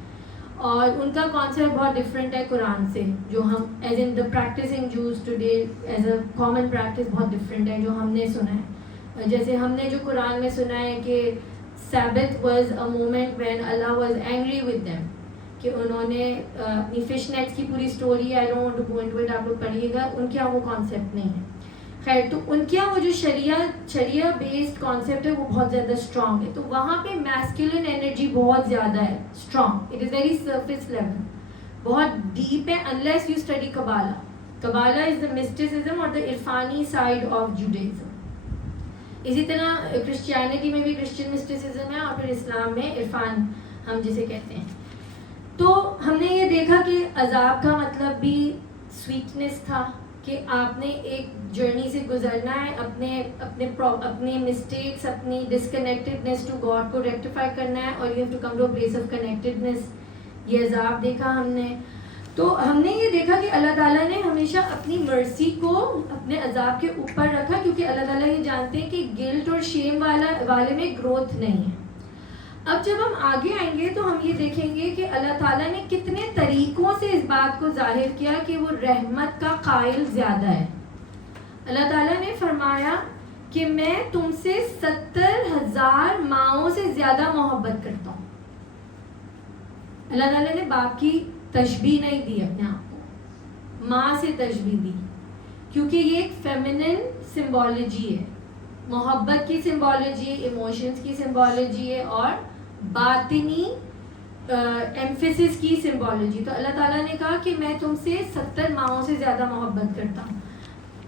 اور ان کا کانسیپٹ بہت ڈفرینٹ ہے قرآن سے, جو ہم as in the practicing Jews today as a common practice بہت ڈفرینٹ ہے جو ہم نے سنا ہے. جیسے ہم نے جو قرآن میں سنا ہے کہ سابت واز اے مومنٹ وین اللہ واز اینگری ود دیم, کہ انہوں نے اپنی فش نیٹس کی پوری story, I don't want to go into it, آپ لوگ پڑھیے گا, ان کے یہاں وہ کانسیپٹ نہیں ہے. خیر, تو ان کے یہاں وہ جو شریعہ بیسڈ کانسیپٹ ہے وہ بہت زیادہ اسٹرانگ ہے. تو وہاں پہ میسکولن انرجی بہت زیادہ ہے, strong, it is very surface level, بہت ڈیپ ہے. Unless you study Kabbalah. Kabbalah is the mysticism اور دا عرفانی سائڈ آف جوڈیزم. اسی طرح کرسچینٹی میں بھی کرسچن مسٹیسزم ہے, اور پھر اسلام میں عرفان ہم جسے کہتے ہیں. تو ہم نے یہ دیکھا کہ عذاب کا مطلب بھی سویٹنس تھا, کہ آپ نے ایک جرنی سے گزرنا ہے, اپنے مسٹیکس, اپنی ڈسکنیکٹڈنس ٹو گاڈ کو ریکٹیفائی کرنا ہے, اور you have to come to a place of connectedness. یہ عذاب دیکھا ہم نے. تو ہم نے یہ دیکھا کہ اللہ تعالیٰ نے ہمیشہ اپنی مرسی کو اپنے عذاب کے اوپر رکھا, کیونکہ اللہ تعالیٰ یہ جانتے ہیں کہ گلٹ اور شیم والے میں گروتھ نہیں ہے. اب جب ہم آگے آئیں گے تو ہم یہ دیکھیں گے کہ اللہ تعالیٰ نے کتنے طریقوں سے اس بات کو ظاہر کیا کہ وہ رحمت کا قائل زیادہ ہے. اللہ تعالیٰ نے فرمایا کہ میں تم سے 70,000 ماؤں سے زیادہ محبت کرتا ہوں. اللہ تعالیٰ نے باپ کی تشبیہ نہیں دی, اپنے آپ کو ماں سے تشبیہ دی, کیونکہ یہ ایک فیمنن سمبالوجی ہے, محبت کی سمبالوجی ہے, ایموشنز کی سمبالوجی ہے, اور باطنی ایمفیسس کی سمبالوجی. تو اللہ تعالیٰ نے کہا کہ میں تم سے 70 ماؤں سے زیادہ محبت کرتا ہوں.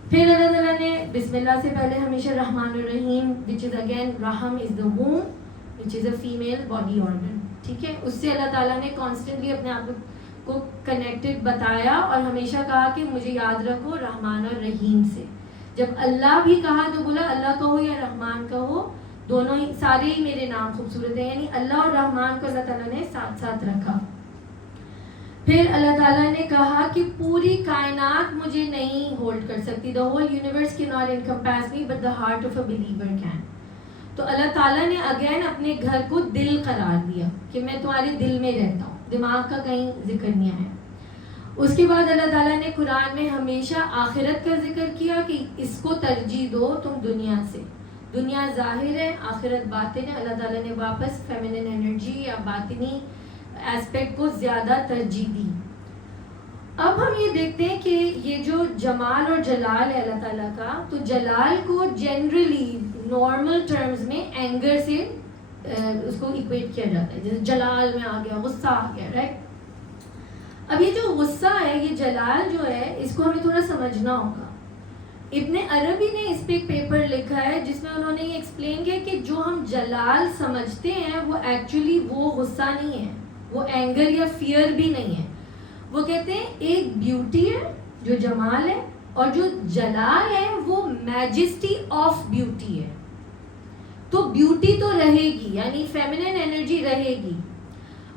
پھر اللہ تعالیٰ نے بسم اللہ سے پہلے ہمیشہ رحمان الرحیم, وچ از اگین رحم از دا ووم وچ از اے فیمیل باڈی آرگن, ٹھیک ہے, اس سے اللہ تعالیٰ نے کانسٹنٹلی اپنے آپ کو کنیکٹڈ بتایا اور ہمیشہ کہا کہ مجھے یاد رکھو رحمان اور رحیم سے. جب اللہ بھی کہا تو بولا اللہ کہو یا رحمان کہو, دونوں ہی سارے ہی میرے نام خوبصورت ہیں, یعنی اللہ اور رحمان کو اللہ تعالیٰ نے ساتھ ساتھ رکھا. پھر اللہ تعالیٰ نے کہا کہ پوری کائنات مجھے نہیں ہولڈ کر سکتی, the whole universe cannot encompass me but the heart of a believer can. تو اللہ تعالیٰ نے اگین اپنے گھر کو دل قرار دیا کہ میں تمہارے دل میں رہتا ہوں, دماغ کا کہیں ذکر نہیں آیا. اس کے بعد اللہ تعالیٰ نے قرآن میں ہمیشہ آخرت کا ذکر کیا کہ اس کو ترجیح دو تم دنیا سے. دنیا ظاہر ہے, آخرت باطن ہے. اللہ تعالیٰ نے واپس فیمنن انرجی یا باطنی ایسپیکٹ کو زیادہ ترجیح دی. اب ہم یہ دیکھتے ہیں کہ یہ جو جمال اور جلال ہے اللہ تعالیٰ کا, تو جلال کو جنرلی نارمل ٹرمز میں اینگر سے اس کو ایکویٹ کیا جاتا ہے, جیسے جلال میں آ گیا, غصہ آ گیا, رائٹ. اب یہ جو غصہ ہے, یہ جلال جو ہے, اس کو ہمیں تھوڑا سمجھنا ہوگا. ابن عربی نے اس پہ ایک پیپر لکھا ہے جس میں انہوں نے یہ ایکسپلین کیا کہ جو ہم جلال سمجھتے ہیں وہ ایکچولی وہ غصہ نہیں ہے, وہ اینگر یا فیئر بھی نہیں ہے. وہ کہتے ہیں ایک بیوٹی ہے جو جمال ہے, اور جو جلال ہے وہ میجسٹی آف بیوٹی ہے. تو بیوٹی تو رہے گی, یعنی فیمنن انرجی رہے گی.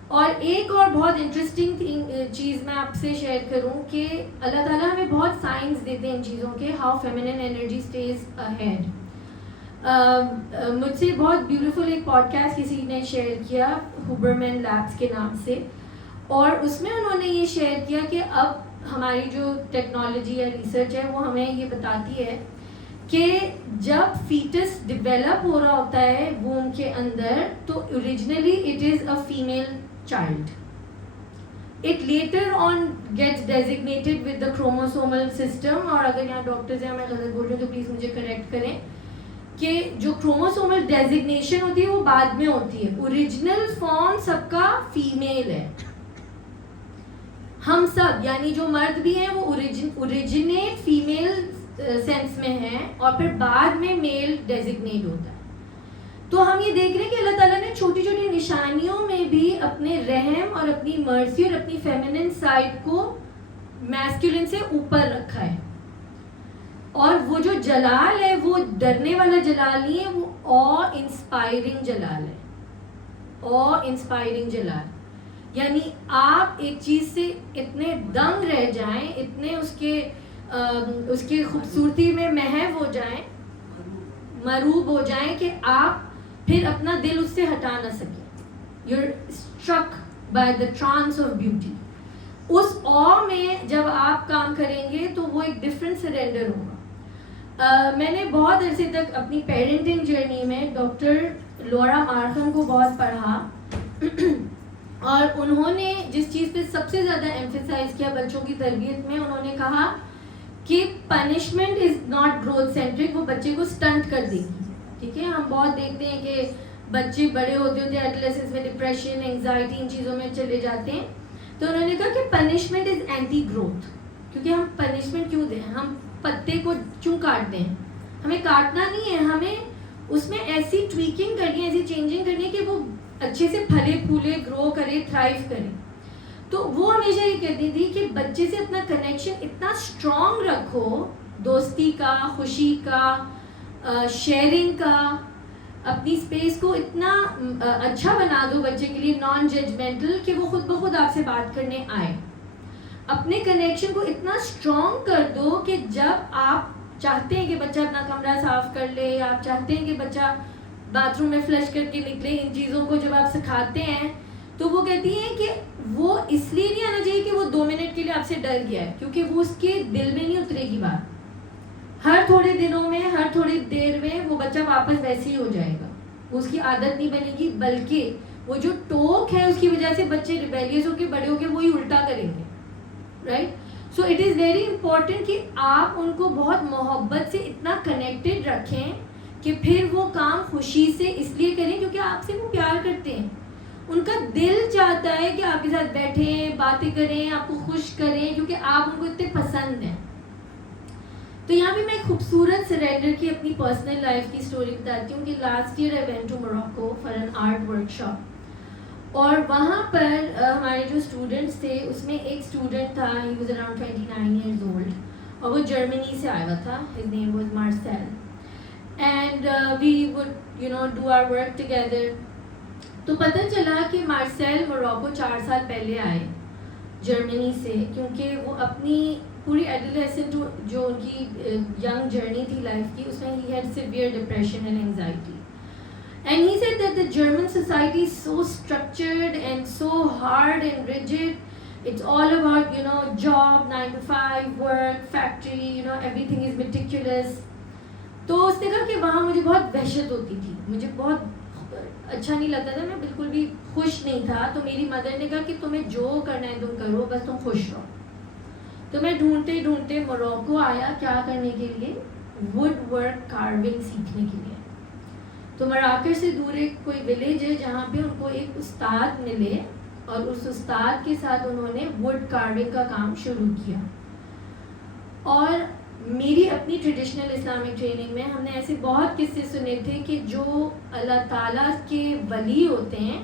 اور ایک اور بہت انٹرسٹنگ چیز میں آپ سے شیئر کروں کہ اللہ تعالیٰ ہمیں بہت سائنس دیتے ہیں ان چیزوں کے, how feminine energy stays ahead. مجھ سے بہت بیوٹیفل ایک پوڈ کاسٹ کسی نے شیئر کیا ہوبرمین لیبس کے نام سے, اور اس میں انہوں نے یہ شیئر کیا کہ اب ہماری جو ٹیکنالوجی یا ریسرچ ہے وہ ہمیں یہ بتاتی ہے کہ جب فیٹس ڈیولپ ہو رہا ہوتا ہے ووم کے اندر, تو originally it is a female child. It later on gets designated with the chromosomal system, اور اگر یہاں ڈاکٹرز ہیں میں غلط بول رہی ہوں تو پلیز مجھے کریکٹ کریں, کہ جو کروموسومل ڈیزگنیشن ہوتی ہے وہ بعد میں ہوتی ہے. اوریجنل فارم سب کا فیمیل ہے, ہم سب یعنی جو مرد بھی ہیں وہ اوریجنیٹ فیمیل سینس میں ہیں, اور پھر بعد میں میل ڈیزگنیٹ ہوتا ہے. تو ہم یہ دیکھ رہے ہیں کہ اللہ تعالیٰ نے چھوٹی چھوٹی نشانیوں میں بھی اپنے رحم اور اپنی مرسی اور اپنی فیمنن سائڈ کو میسکولن سے اوپر رکھا ہے. اور وہ جو جلال ہے وہ ڈرنے والا جلال نہیں ہے, وہ او انسپائرنگ جلال ہے. او انسپائرنگ جلال یعنی آپ ایک چیز سے اتنے دنگ رہ جائیں, اتنے اس کے خوبصورتی میں محو ہو جائیں, مروب ہو جائیں کہ آپ پھر اپنا دل اس سے ہٹا نہ سکیں. You are struck by the trance of beauty. اس او میں جب آپ کام کریں گے تو وہ ایک ڈفرنٹ سرینڈر ہوگا. میں نے بہت عرصے تک اپنی پیرنٹنگ جرنی میں ڈاکٹر لورا مارخم کو بہت پڑھا, اور انہوں نے جس چیز پہ سب سے زیادہ ایمفیسائز کیا بچوں کی تربیت میں, انہوں نے کہا کہ punishment is not growth centric, وہ بچے کو اسٹنٹ کر دے گی. ٹھیک ہے, ہم بہت دیکھتے ہیں کہ بچے بڑے ہوتے ہوتے ایڈولسنس میں ڈپریشن, انگزائٹی, ان چیزوں میں چلے جاتے ہیں. تو انہوں نے کہا کہ پنشمنٹ از اینٹی گروتھ. کیونکہ ہم پنشمنٹ کیوں دیں, ہم پتے کو کیوں کاٹتے ہیں, ہمیں کاٹنا نہیں ہے, ہمیں اس میں ایسی ٹویکنگ کرنی ہے, ایسی چینجنگ کرنی ہے کہ وہ اچھے سے پھلے پھولے, گرو کرے, تھرائیو کرے. تو وہ ہمیشہ یہ کہتی تھی کہ بچے سے اپنا کنیکشن اتنا اسٹرانگ رکھو, دوستی کا, خوشی کا, شیئرنگ کا, اپنی اسپیس کو اتنا اچھا بنا دو بچے کے لیے, نان ججمنٹل, کہ وہ خود بخود آپ سے بات کرنے آئے. اپنے کنیکشن کو اتنا اسٹرانگ کر دو کہ جب آپ چاہتے ہیں کہ بچہ اپنا کمرہ صاف کر لے, یا آپ چاہتے ہیں کہ بچہ باتھ روم میں فلش کر کے نکلے, ان چیزوں کو جب آپ سکھاتے ہیں تو وہ کہتی ہیں کہ وہ اس لیے نہیں آنا چاہیے کہ وہ 2 منٹ کے لیے آپ سے ڈر گیا ہے, کیونکہ وہ اس کے دل میں نہیں اترے گی بات. ہر تھوڑے دنوں میں, ہر تھوڑی دیر میں وہ بچہ واپس ویسے ہی ہو جائے گا, وہ اس کی عادت نہیں بنے گی, بلکہ وہ جو ٹوک ہے اس کی وجہ سے بچے ریبیلیس ہو کے بڑے ہو کے وہی الٹا کریں گے, right. So it is very important کہ آپ ان کو بہت محبت سے اتنا کنیکٹڈ رکھیں کہ پھر وہ کام خوشی سے اس لیے کریں کیونکہ آپ سے وہ پیار کرتے ہیں. ان کا دل چاہتا ہے کہ آپ کے ساتھ بیٹھیں, باتیں کریں, آپ کو خوش کریں کیونکہ آپ ان کو اتنے پسند ہیں. تو یہاں پہ میں ایک خوبصورت سرینڈر کی اپنی پرسنل لائف کی اسٹوری بتاتی ہوں کہ last year I went to Morocco for an art workshop. اور وہاں پر ہمارے جو اسٹوڈنٹس تھے اس میں ایک اسٹوڈنٹ تھا, he was around 29 years old, اور وہ جرمنی سے آیا ہوا تھا. His name was Marcel, and we would do our work together. تو پتہ چلا کہ مارسیل موراکو 4 سال پہلے آئے جرمنی سے, کیونکہ وہ اپنی پوری ایڈولیسنٹ جو ان کی ینگ جرنی تھی لائف کی, اس میں he had severe depression and anxiety. And he said that the German society is so structured and so hard and rigid. It's all about, job, 9 to 5, work, factory, everything is meticulous. تو اس نے کہا کہ وہاں مجھے بہت وحشت ہوتی تھی, مجھے بہت اچھا نہیں لگتا تھا, میں بالکل بھی خوش نہیں تھا. تو میری مدر نے کہا کہ تمہیں جو کرنا ہے تم کرو, بس تم خوش رہو. تو میں ڈھونڈتے ڈھونڈتے موراکو آیا, کیا کرنے کے لیے, ووڈ ورک کارونگ سیکھنے کے لیے. تو مراکش سے دور ایک کوئی ولیج ہے جہاں پہ ان کو ایک استاد ملے, اور اس استاد کے ساتھ انہوں نے ووڈ کارونگ کا کام شروع کیا. اور میری اپنی ٹریڈیشنل اسلامک ٹریننگ میں ہم نے ایسے بہت قصے سنے تھے کہ جو اللہ تعالیٰ کے ولی ہوتے ہیں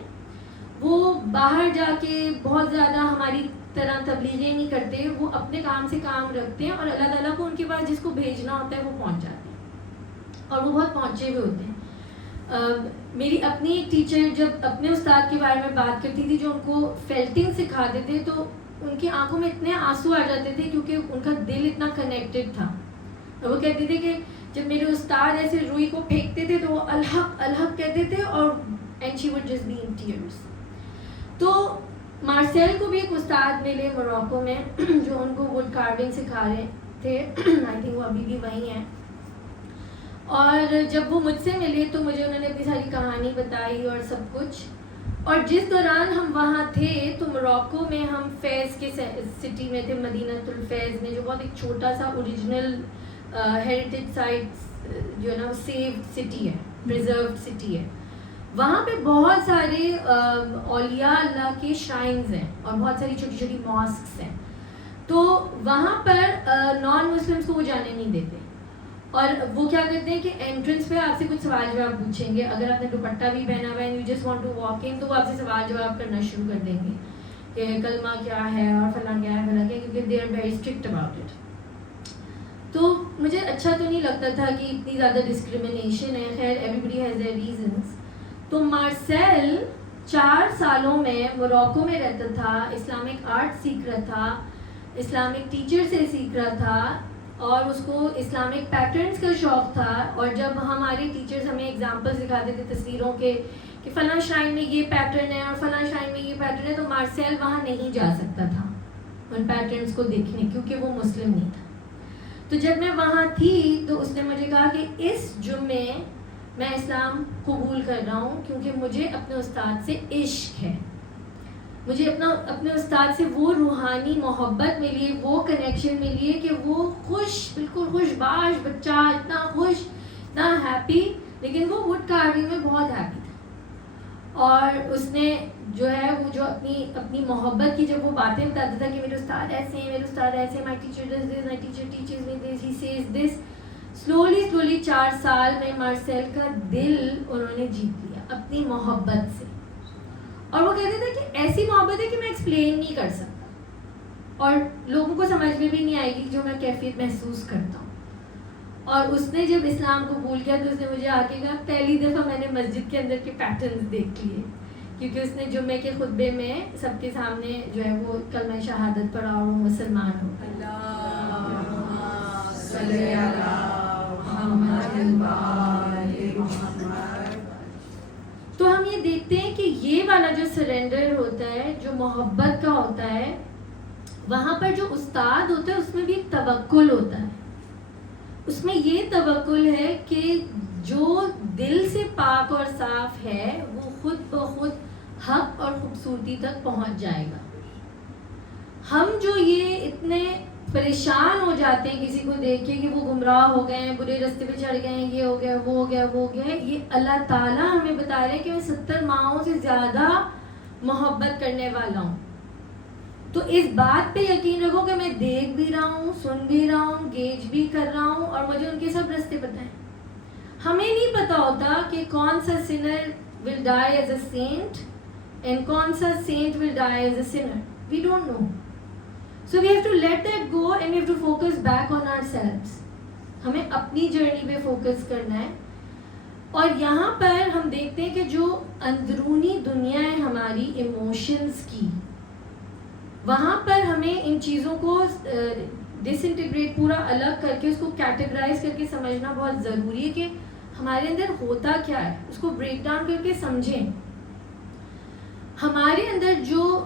وہ باہر جا کے بہت زیادہ ہماری طرح تبلیغیں نہیں کرتے, وہ اپنے کام سے کام رکھتے ہیں, اور اللہ تعالیٰ کو ان کے پاس جس کو بھیجنا ہوتا ہے وہ پہنچ جاتے ہیں, اور وہ بہت پہنچے ہوئے ہوتے ہیں. میری اپنی ایک ٹیچر جب اپنے استاد کے بارے میں بات کرتی تھی جو ان کو فیلٹنگ سکھاتے تھے, تو ان کی آنکھوں میں اتنے آنسو آ جاتے تھے کیونکہ ان کا دل اتنا کنیکٹڈ تھا. اور وہ کہتے تھے کہ جب میرے استاد ایسے روئی کو پھینکتے تھے تو وہ الحق الحق کہتے تھے, اور and she would just be in tears. تو مارسیل کو بھی ایک استاد ملے موراکو میں جو ان کو ووڈ کارونگ سکھا رہے تھے. آئی تھنک وہ ابھی بھی وہیں ہیں. اور جب وہ مجھ سے ملے تو مجھے انہوں نے اپنی ساری کہانی بتائی اور سب کچھ. اور جس دوران ہم وہاں تھے تو موراکو میں ہم فیض کے سٹی میں تھے, مدینۃ الفیض میں, جو بہت ایک چھوٹا سا اوریجنل ہیریٹیج سائٹ جو ہے نا سیوڈ سٹی ہے, پریزروڈ سٹی ہے. وہاں پہ بہت سارے اولیاء اللہ کے شرائنز ہیں اور بہت ساری چھوٹی چھوٹی ماسکس ہیں. تو وہاں پر نان مسلمس کو وہ جانے نہیں دیتے, اور وہ کیا کرتے ہیں کہ انٹرنس پہ آپ سے کچھ سوال جواب پوچھیں گے. اگر آپ نے دوپٹہ بھی پہنا ہوا ہے you just want to walk in, تو وہ آپ سے سوال جواب کرنا شروع کر دیں گے کہ کلمہ کیا ہے اور فلاں کیا ہے فلاں کیا, کیونکہ they are very strict about it. تو مجھے اچھا تو نہیں لگتا تھا کہ اتنی زیادہ ڈسکریمنیشن ہے. خیر everybody has their reasons. تو مارسیل 4 سالوں میں موراکو میں رہتا تھا, اسلامک آرٹ سیکھ رہا تھا, اسلامک ٹیچر سے سیکھ رہا تھا, اور اس کو اسلامک پیٹرنس کا شوق تھا. اور جب ہمارے ٹیچرز ہمیں ایگزامپل سکھاتے تھے تصویروں کے کہ فلاں شرائن میں یہ پیٹرن ہے اور فلاں شرائن میں یہ پیٹرن ہے, تو مارسیل وہاں نہیں جا سکتا تھا ان پیٹرنس کو دیکھنے کیونکہ وہ مسلم نہیں تھا. تو جب میں وہاں تھی تو اس نے مجھے کہا کہ اس جمعے میں اسلام قبول کر رہا ہوں کیونکہ مجھے اپنے استاد سے عشق ہے, مجھے اپنے استاد سے وہ روحانی محبت ملی, وہ کنیکشن ملی ہے کہ وہ خوش, بالکل خوش باش بچہ, اتنا خوش, اتنا ہیپی, لیکن وہ ووڈ کارونگ میں بہت ہیپی تھا. اور اس نے جو ہے وہ جو اپنی محبت کی جب وہ باتیں بتاتا تھا کہ میرے استاد ایسے ہیں, میرے استاد ایسے ہیں, my teacher does this, my teacher teaches me this, he says this. Slowly 4 سال میں مارسیل کا دل انہوں نے جیت لیا اپنی محبت سے. اور وہ کہتے تھے کہ ایسی محبت ہے کہ میں ایکسپلین نہیں کر سکتا, اور لوگوں کو سمجھ میں بھی نہیں آئے گی جو میں کیفیت محسوس کرتا ہوں. اور اس نے جب اسلام قبول کیا تو اس نے مجھے آ کے کہا, پہلی دفعہ میں نے مسجد کے اندر کے پیٹرنز دیکھ لیے, کیونکہ اس نے جمعے کے خطبے میں سب کے سامنے جو ہے وہ کلمہ شہادت پڑھا اور وہ مسلمان ہو گئے. اللہم صلی علی محمد و آل محمد. تو ہم یہ دیکھتے ہیں کہ یہ والا جو سرنڈر ہوتا ہے, جو محبت کا ہوتا ہے, وہاں پر جو استاد ہوتا ہے اس میں بھی توکل ہوتا ہے. اس میں یہ توکل ہے کہ جو دل سے پاک اور صاف ہے وہ خود بخود حق اور خوبصورتی تک پہنچ جائے گا. ہم جو یہ اتنے پریشان ہو جاتے ہیں کسی کو دیکھ کے کہ وہ گمراہ ہو گئے ہیں, برے راستے پہ چڑھ گئے ہیں, یہ ہو گیا, وہ ہو گیا, وہ ہو گیا. یہ اللہ تعالیٰ ہمیں بتا رہے ہیں کہ میں 70 ماہوں سے زیادہ محبت کرنے والا ہوں. تو اس بات پہ یقین رکھو کہ میں دیکھ بھی رہا ہوں, سن بھی رہا ہوں, گیج بھی کر رہا ہوں, اور مجھے ان کے سب راستے پتہ ہیں. ہمیں نہیں پتا ہوتا کہ کون سا sinner will die as a saint and کون سا saint will die as a sinner. We don't know. So we have to let that go and we have to focus back on ourselves. ہمیں اپنی journey پہ focus کرنا ہے. اور یہاں پر ہم دیکھتے ہیں کہ جو اندرونی دنیا ہے ہماری ایموشنز کی, وہاں پر ہمیں ان چیزوں کو ڈس انٹیگریٹ پورا الگ کر کے اس کو کیٹیگرائز کر کے سمجھنا بہت ضروری ہے کہ ہمارے اندر ہوتا کیا ہے, اس کو بریک ڈاؤن کر کے سمجھیں. ہمارے اندر جو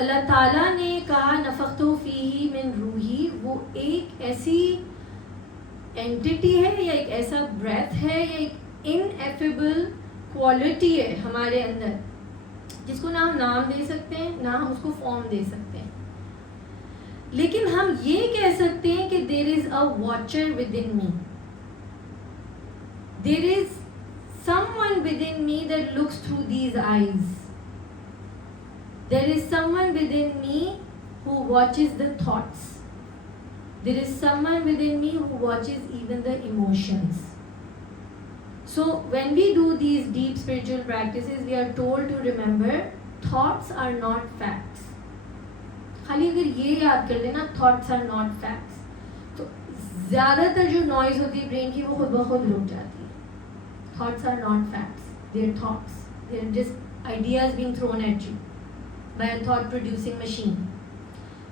اللہ تعالیٰ نے کہا نفخت فیہ من روحی, وہ ایک ایسی اینٹیٹی ہے یا ایک ایسا بریتھ ہے یا ایک انیفیبل کوالٹی ہے ہمارے اندر, جس کو نہ ہم نام دے سکتے ہیں نہ ہم اس کو فارم دے سکتے ہیں. لیکن ہم یہ کہہ سکتے ہیں کہ there is a watcher within me, there is someone within me that looks through these eyes. There is someone within me who watches the thoughts. There is someone within me who watches even the emotions. So when we do these deep spiritual practices, we are told to remember thoughts are not facts. خالی اگر یہ یاد کر لینا thoughts are not facts, تو زیادہ تر جو نوائز ہوتی ہے برین کی وہ خود بخود رک جاتی ہے. Thoughts are not facts. They are thoughts. They are just ideas being thrown at you by a thought producing machine.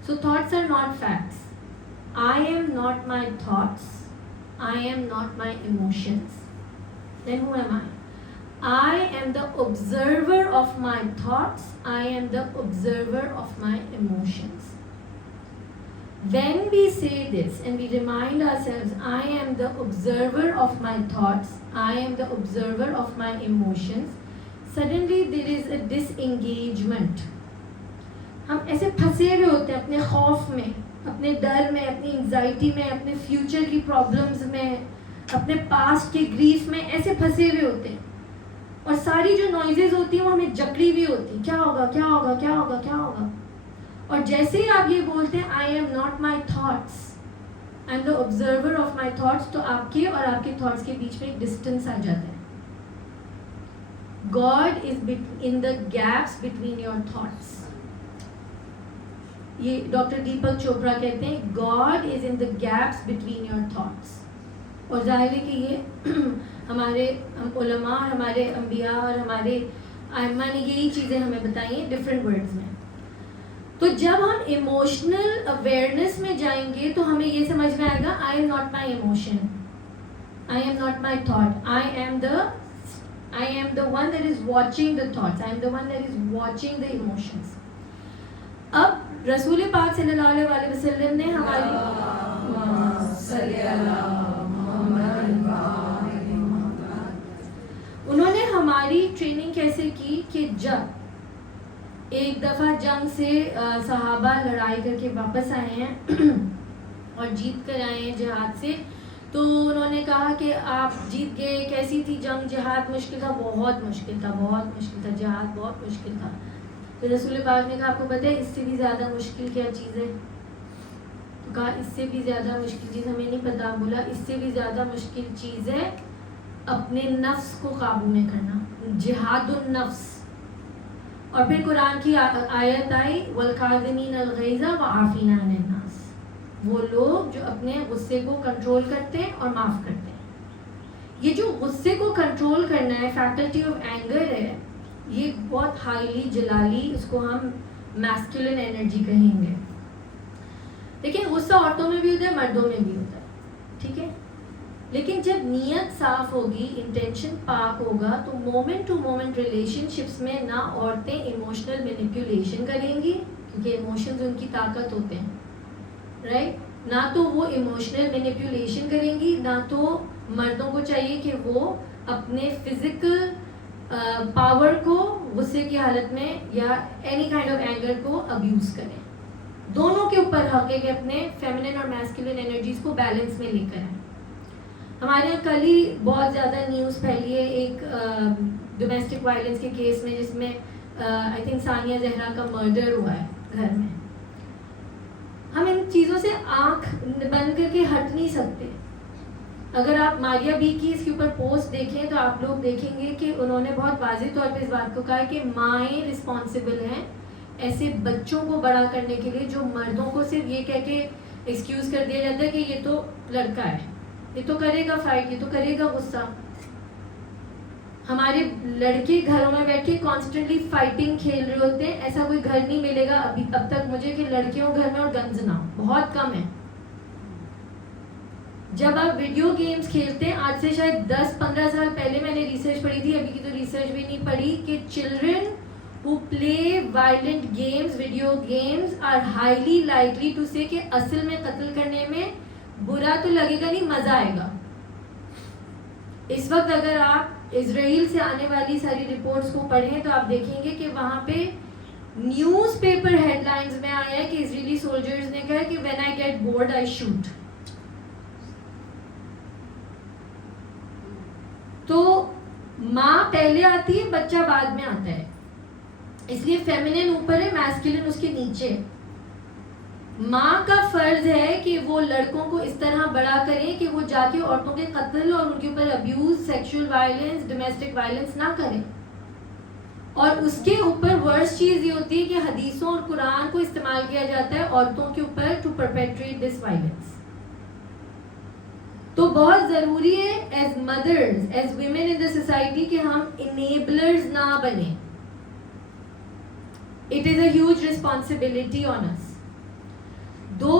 So thoughts are not facts. I am not my thoughts. I am not my emotions. Then who am I? I am the observer of my thoughts. I am the observer of my emotions. When we say this and we remind ourselves, I am the observer of my thoughts, I am the observer of my emotions, suddenly there is a disengagement. ہم ایسے پھنسے ہوئے ہوتے ہیں اپنے خوف میں, اپنے ڈر میں, اپنی انگزائٹی میں, اپنے فیوچر کی پرابلمز میں, اپنے پاسٹ کے گریف میں, ایسے پھنسے ہوئے ہوتے ہیں. اور ساری جو نوائزز ہوتی ہیں وہ ہمیں جکڑی ہوئی ہوتی ہیں, کیا ہوگا کیا ہوگا کیا ہوگا کیا ہوگا. اور جیسے ہی آپ یہ بولتے ہیں I am not my thoughts, I am the observer of my thoughts, تو آپ کے اور آپ کے تھاٹس کے بیچ میں ایک ڈسٹینس آ جاتا ہے. God is in the gaps between your thoughts. یہ ڈاکٹر دیپک چوپڑا کہتے ہیں God is in the gaps between your thoughts. اور ظاہر ہے کہ یہ ہمارے علماء, ہمارے انبیاء اور ہمارے ائمہ نے یہی چیزیں ہمیں بتائی ہیں ڈفرینٹ ورڈز میں. تو جب ہم ایموشنل اویئرنیس میں جائیں گے تو ہمیں یہ سمجھ میں آئے گا I am not my emotion, I am not my thought, I am the one that is watching the thoughts, I am the one that is watching the emotions. اب رسول پاک صلی اللہ علیہ وسلم نے انہوں نے ہماری ٹریننگ کیسے کی کہ جب ایک دفعہ جنگ سے صحابہ لڑائی کر کے واپس آئے ہیں اور جیت کر آئے ہیں جہاد سے, تو انہوں نے کہا کہ آپ جیت گئے, کیسی تھی جنگ, جہاد مشکل تھا, بہت مشکل تھا, بہت مشکل تھا, جہاد بہت مشکل تھا. تو رسول پاک نے کہا آپ کو پتہ ہے اس سے بھی زیادہ مشکل کیا چیز ہے؟ تو کہا اس سے بھی زیادہ مشکل چیز ہمیں نہیں پتا. بولا اس سے بھی زیادہ مشکل چیز ہے اپنے نفس کو قابو میں کرنا, جہاد النفس. اور پھر قرآن کی آیت آئی والکاظمین الغیظ والعافین عن الناس, وہ لوگ جو اپنے غصے کو کنٹرول کرتے ہیں اور معاف کرتے ہیں. یہ جو غصے کو کنٹرول کرنا ہے, فیکلٹی آف اینگر ہے, یہ بہت ہائیلی جلالی, اس کو ہم میسکولن انرجی کہیں گے. لیکن غصہ عورتوں میں بھی ہوتا ہے, مردوں میں بھی ہوتا ہے, ٹھیک ہے. لیکن جب نیت صاف ہوگی, انٹینشن پاک ہوگا, تو moment to moment relationships میں نہ عورتیں ایموشنل مینیپولیشن کریں گی, کیونکہ ایموشنز ان کی طاقت ہوتے ہیں, رائٹ. نہ تو وہ ایموشنل مینیپولیشن کریں گی, نہ تو مردوں کو چاہیے کہ وہ اپنے فزیکل پاور کو غصے کی حالت میں یا اینی کائنڈ آف اینگر کو ابیوز کریں. دونوں کے اوپر حق ہے کہ اپنے فیمنن اور میسکولن انرجیز کو بیلنس میں لے کر آئیں. ہمارے یہاں کل ہی بہت زیادہ نیوز پھیلی ہے ایک ڈومیسٹک وائلنس کے کیس میں جس میں آئی تھنک ثانیہ زہرا کا مرڈر ہوا ہے گھر میں. ہم ان چیزوں سے آنکھ بند کر کے ہٹ نہیں سکتے. اگر آپ ماریا بی کی اس کے اوپر پوسٹ دیکھیں تو آپ لوگ دیکھیں گے کہ انہوں نے بہت واضح طور پہ اس بات کو کہا ہے کہ مائیں رسپانسبل ہیں ایسے بچوں کو بڑا کرنے کے لیے جو مردوں کو صرف یہ کہہ کے ایکسکیوز کر دیا جاتا ہے کہ یہ تو لڑکا ہے, یہ تو کرے گا فائٹ, یہ تو کرے گا غصہ. ہمارے لڑکے گھروں میں بیٹھ کے کانسٹنٹلی فائٹنگ کھیل رہے ہوتے ہیں. ایسا کوئی گھر نہیں ملے گا اب تک مجھے کہ لڑکیوں گھر میں اور گنز نہ, بہت کم ہے. جب آپ ویڈیو گیمز کھیلتے ہیں, آج سے شاید 10-15 سال پہلے میں نے ریسرچ پڑھی تھی, ابھی کی تو ریسرچ بھی نہیں پڑھی, کہ children who play violent games, video games are highly likely to say کہ اصل میں قتل کرنے میں برا تو لگے گا نہیں, مزہ آئے گا. اس وقت اگر آپ اسرائیل سے آنے والی ساری رپورٹس کو پڑھیں تو آپ دیکھیں گے کہ وہاں پہ نیوز پیپر ہیڈ لائنز میں آیا ہے کہ اسرائیلی سولجرز نے کہا کہ when I get bored I shoot. تو ماں پہلے آتی ہے, بچہ بعد میں آتا ہے. اس لیے فیمنن اوپر ہے, میسکولن اس کے نیچے. ماں کا فرض ہے کہ وہ لڑکوں کو اس طرح بڑا کریں کہ وہ جا کے عورتوں کے قتل اور ان کے اوپر abuse, sexual violence, domestic violence نہ کریں. اور اس کے اوپر ورس چیز یہ ہوتی ہے کہ حدیثوں اور قرآن کو استعمال کیا جاتا ہے عورتوں کے اوپر ٹو پرپیٹریٹ دس وائلنس. تو بہت ضروری ہے as mothers, as women in the society کہ ہم انیبلرز نہ بنیں. It is a huge responsibility on us. دو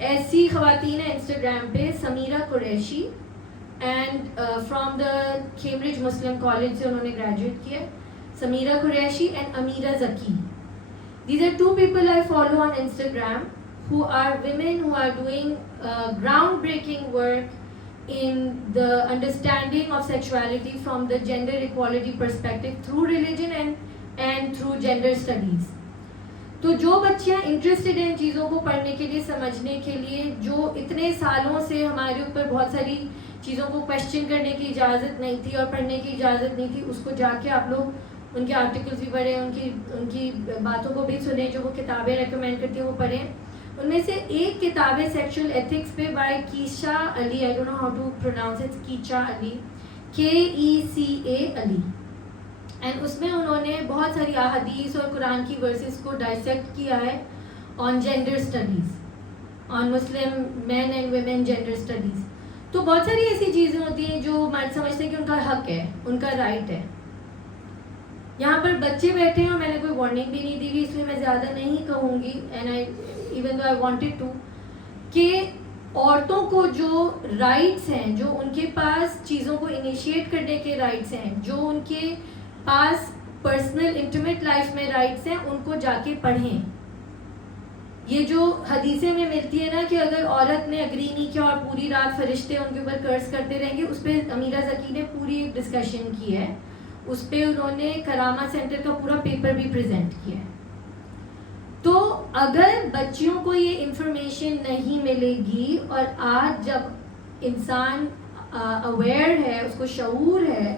ایسی خواتین ہیں انسٹاگرام پہ, Sameera Qureshi and from the Cambridge Muslim college سے انہوں نے گریجویٹ کیا, Sameera Qureshi and Ameera Zaki. These are two people I follow on Instagram who are women who are doing groundbreaking work in the understanding of sexuality from the gender equality perspective through religion and through gender studies. تو جو بچیاں interested ہیں ان چیزوں کو پڑھنے کے لیے, سمجھنے کے لیے, جو اتنے سالوں سے ہمارے اوپر بہت ساری چیزوں کو کویشچن کرنے کی اجازت نہیں تھی اور پڑھنے کی اجازت نہیں تھی, اس کو جا کے آپ لوگ ان کے آرٹیکلس بھی پڑھیں, ان کی باتوں کو بھی سنیں, جو وہ کتابیں ریکمینڈ کرتی ہیں وہ پڑھیں. ان میں سے ایک کتاب ہے سیکشل ایتھکس پہ by Kecia Ali, I don't know how to pronounce it, Kecia Ali, KECA Ali. And اس میں انہوں نے بہت ساری احادیث اور قرآن کی ورسز کو ڈائسیکٹ کیا ہے on gender studies, on Muslim men and women gender studies. تو بہت ساری ایسی چیزیں ہوتی ہیں جو مرد سمجھتے ہیں کہ ان کا حق ہے, ان کا رائٹ ہے. یہاں پر بچے بیٹھے ہیں اور میں نے کوئی وارننگ بھی نہیں دی ہوئی, اس لیے میں زیادہ نہیں کہوں گی, and even though I wanted to, کہ عورتوں کو جو رائٹس ہیں, جو ان کے پاس چیزوں کو انیشیٹ کرنے کے رائٹس ہیں, جو ان کے پاس پرسنل انٹیمیٹ لائف میں رائٹس ہیں, ان کو جا کے پڑھیں. یہ جو حدیثیں میں ملتی ہے نا کہ اگر عورت نے اگری نہیں کیا اور پوری رات فرشتے ان کے اوپر کرس کرتے رہیں گے, اس پہ امیرہ ذکی نے پوری ڈسکشن کی ہے, اس پہ انہوں نے کرامہ سینٹر کا پورا پیپر بھی پریزنٹ کیا ہے. تو اگر بچیوں کو یہ انفارمیشن نہیں ملے گی, اور آج جب انسان اویئر ہے, اس کو شعور ہے,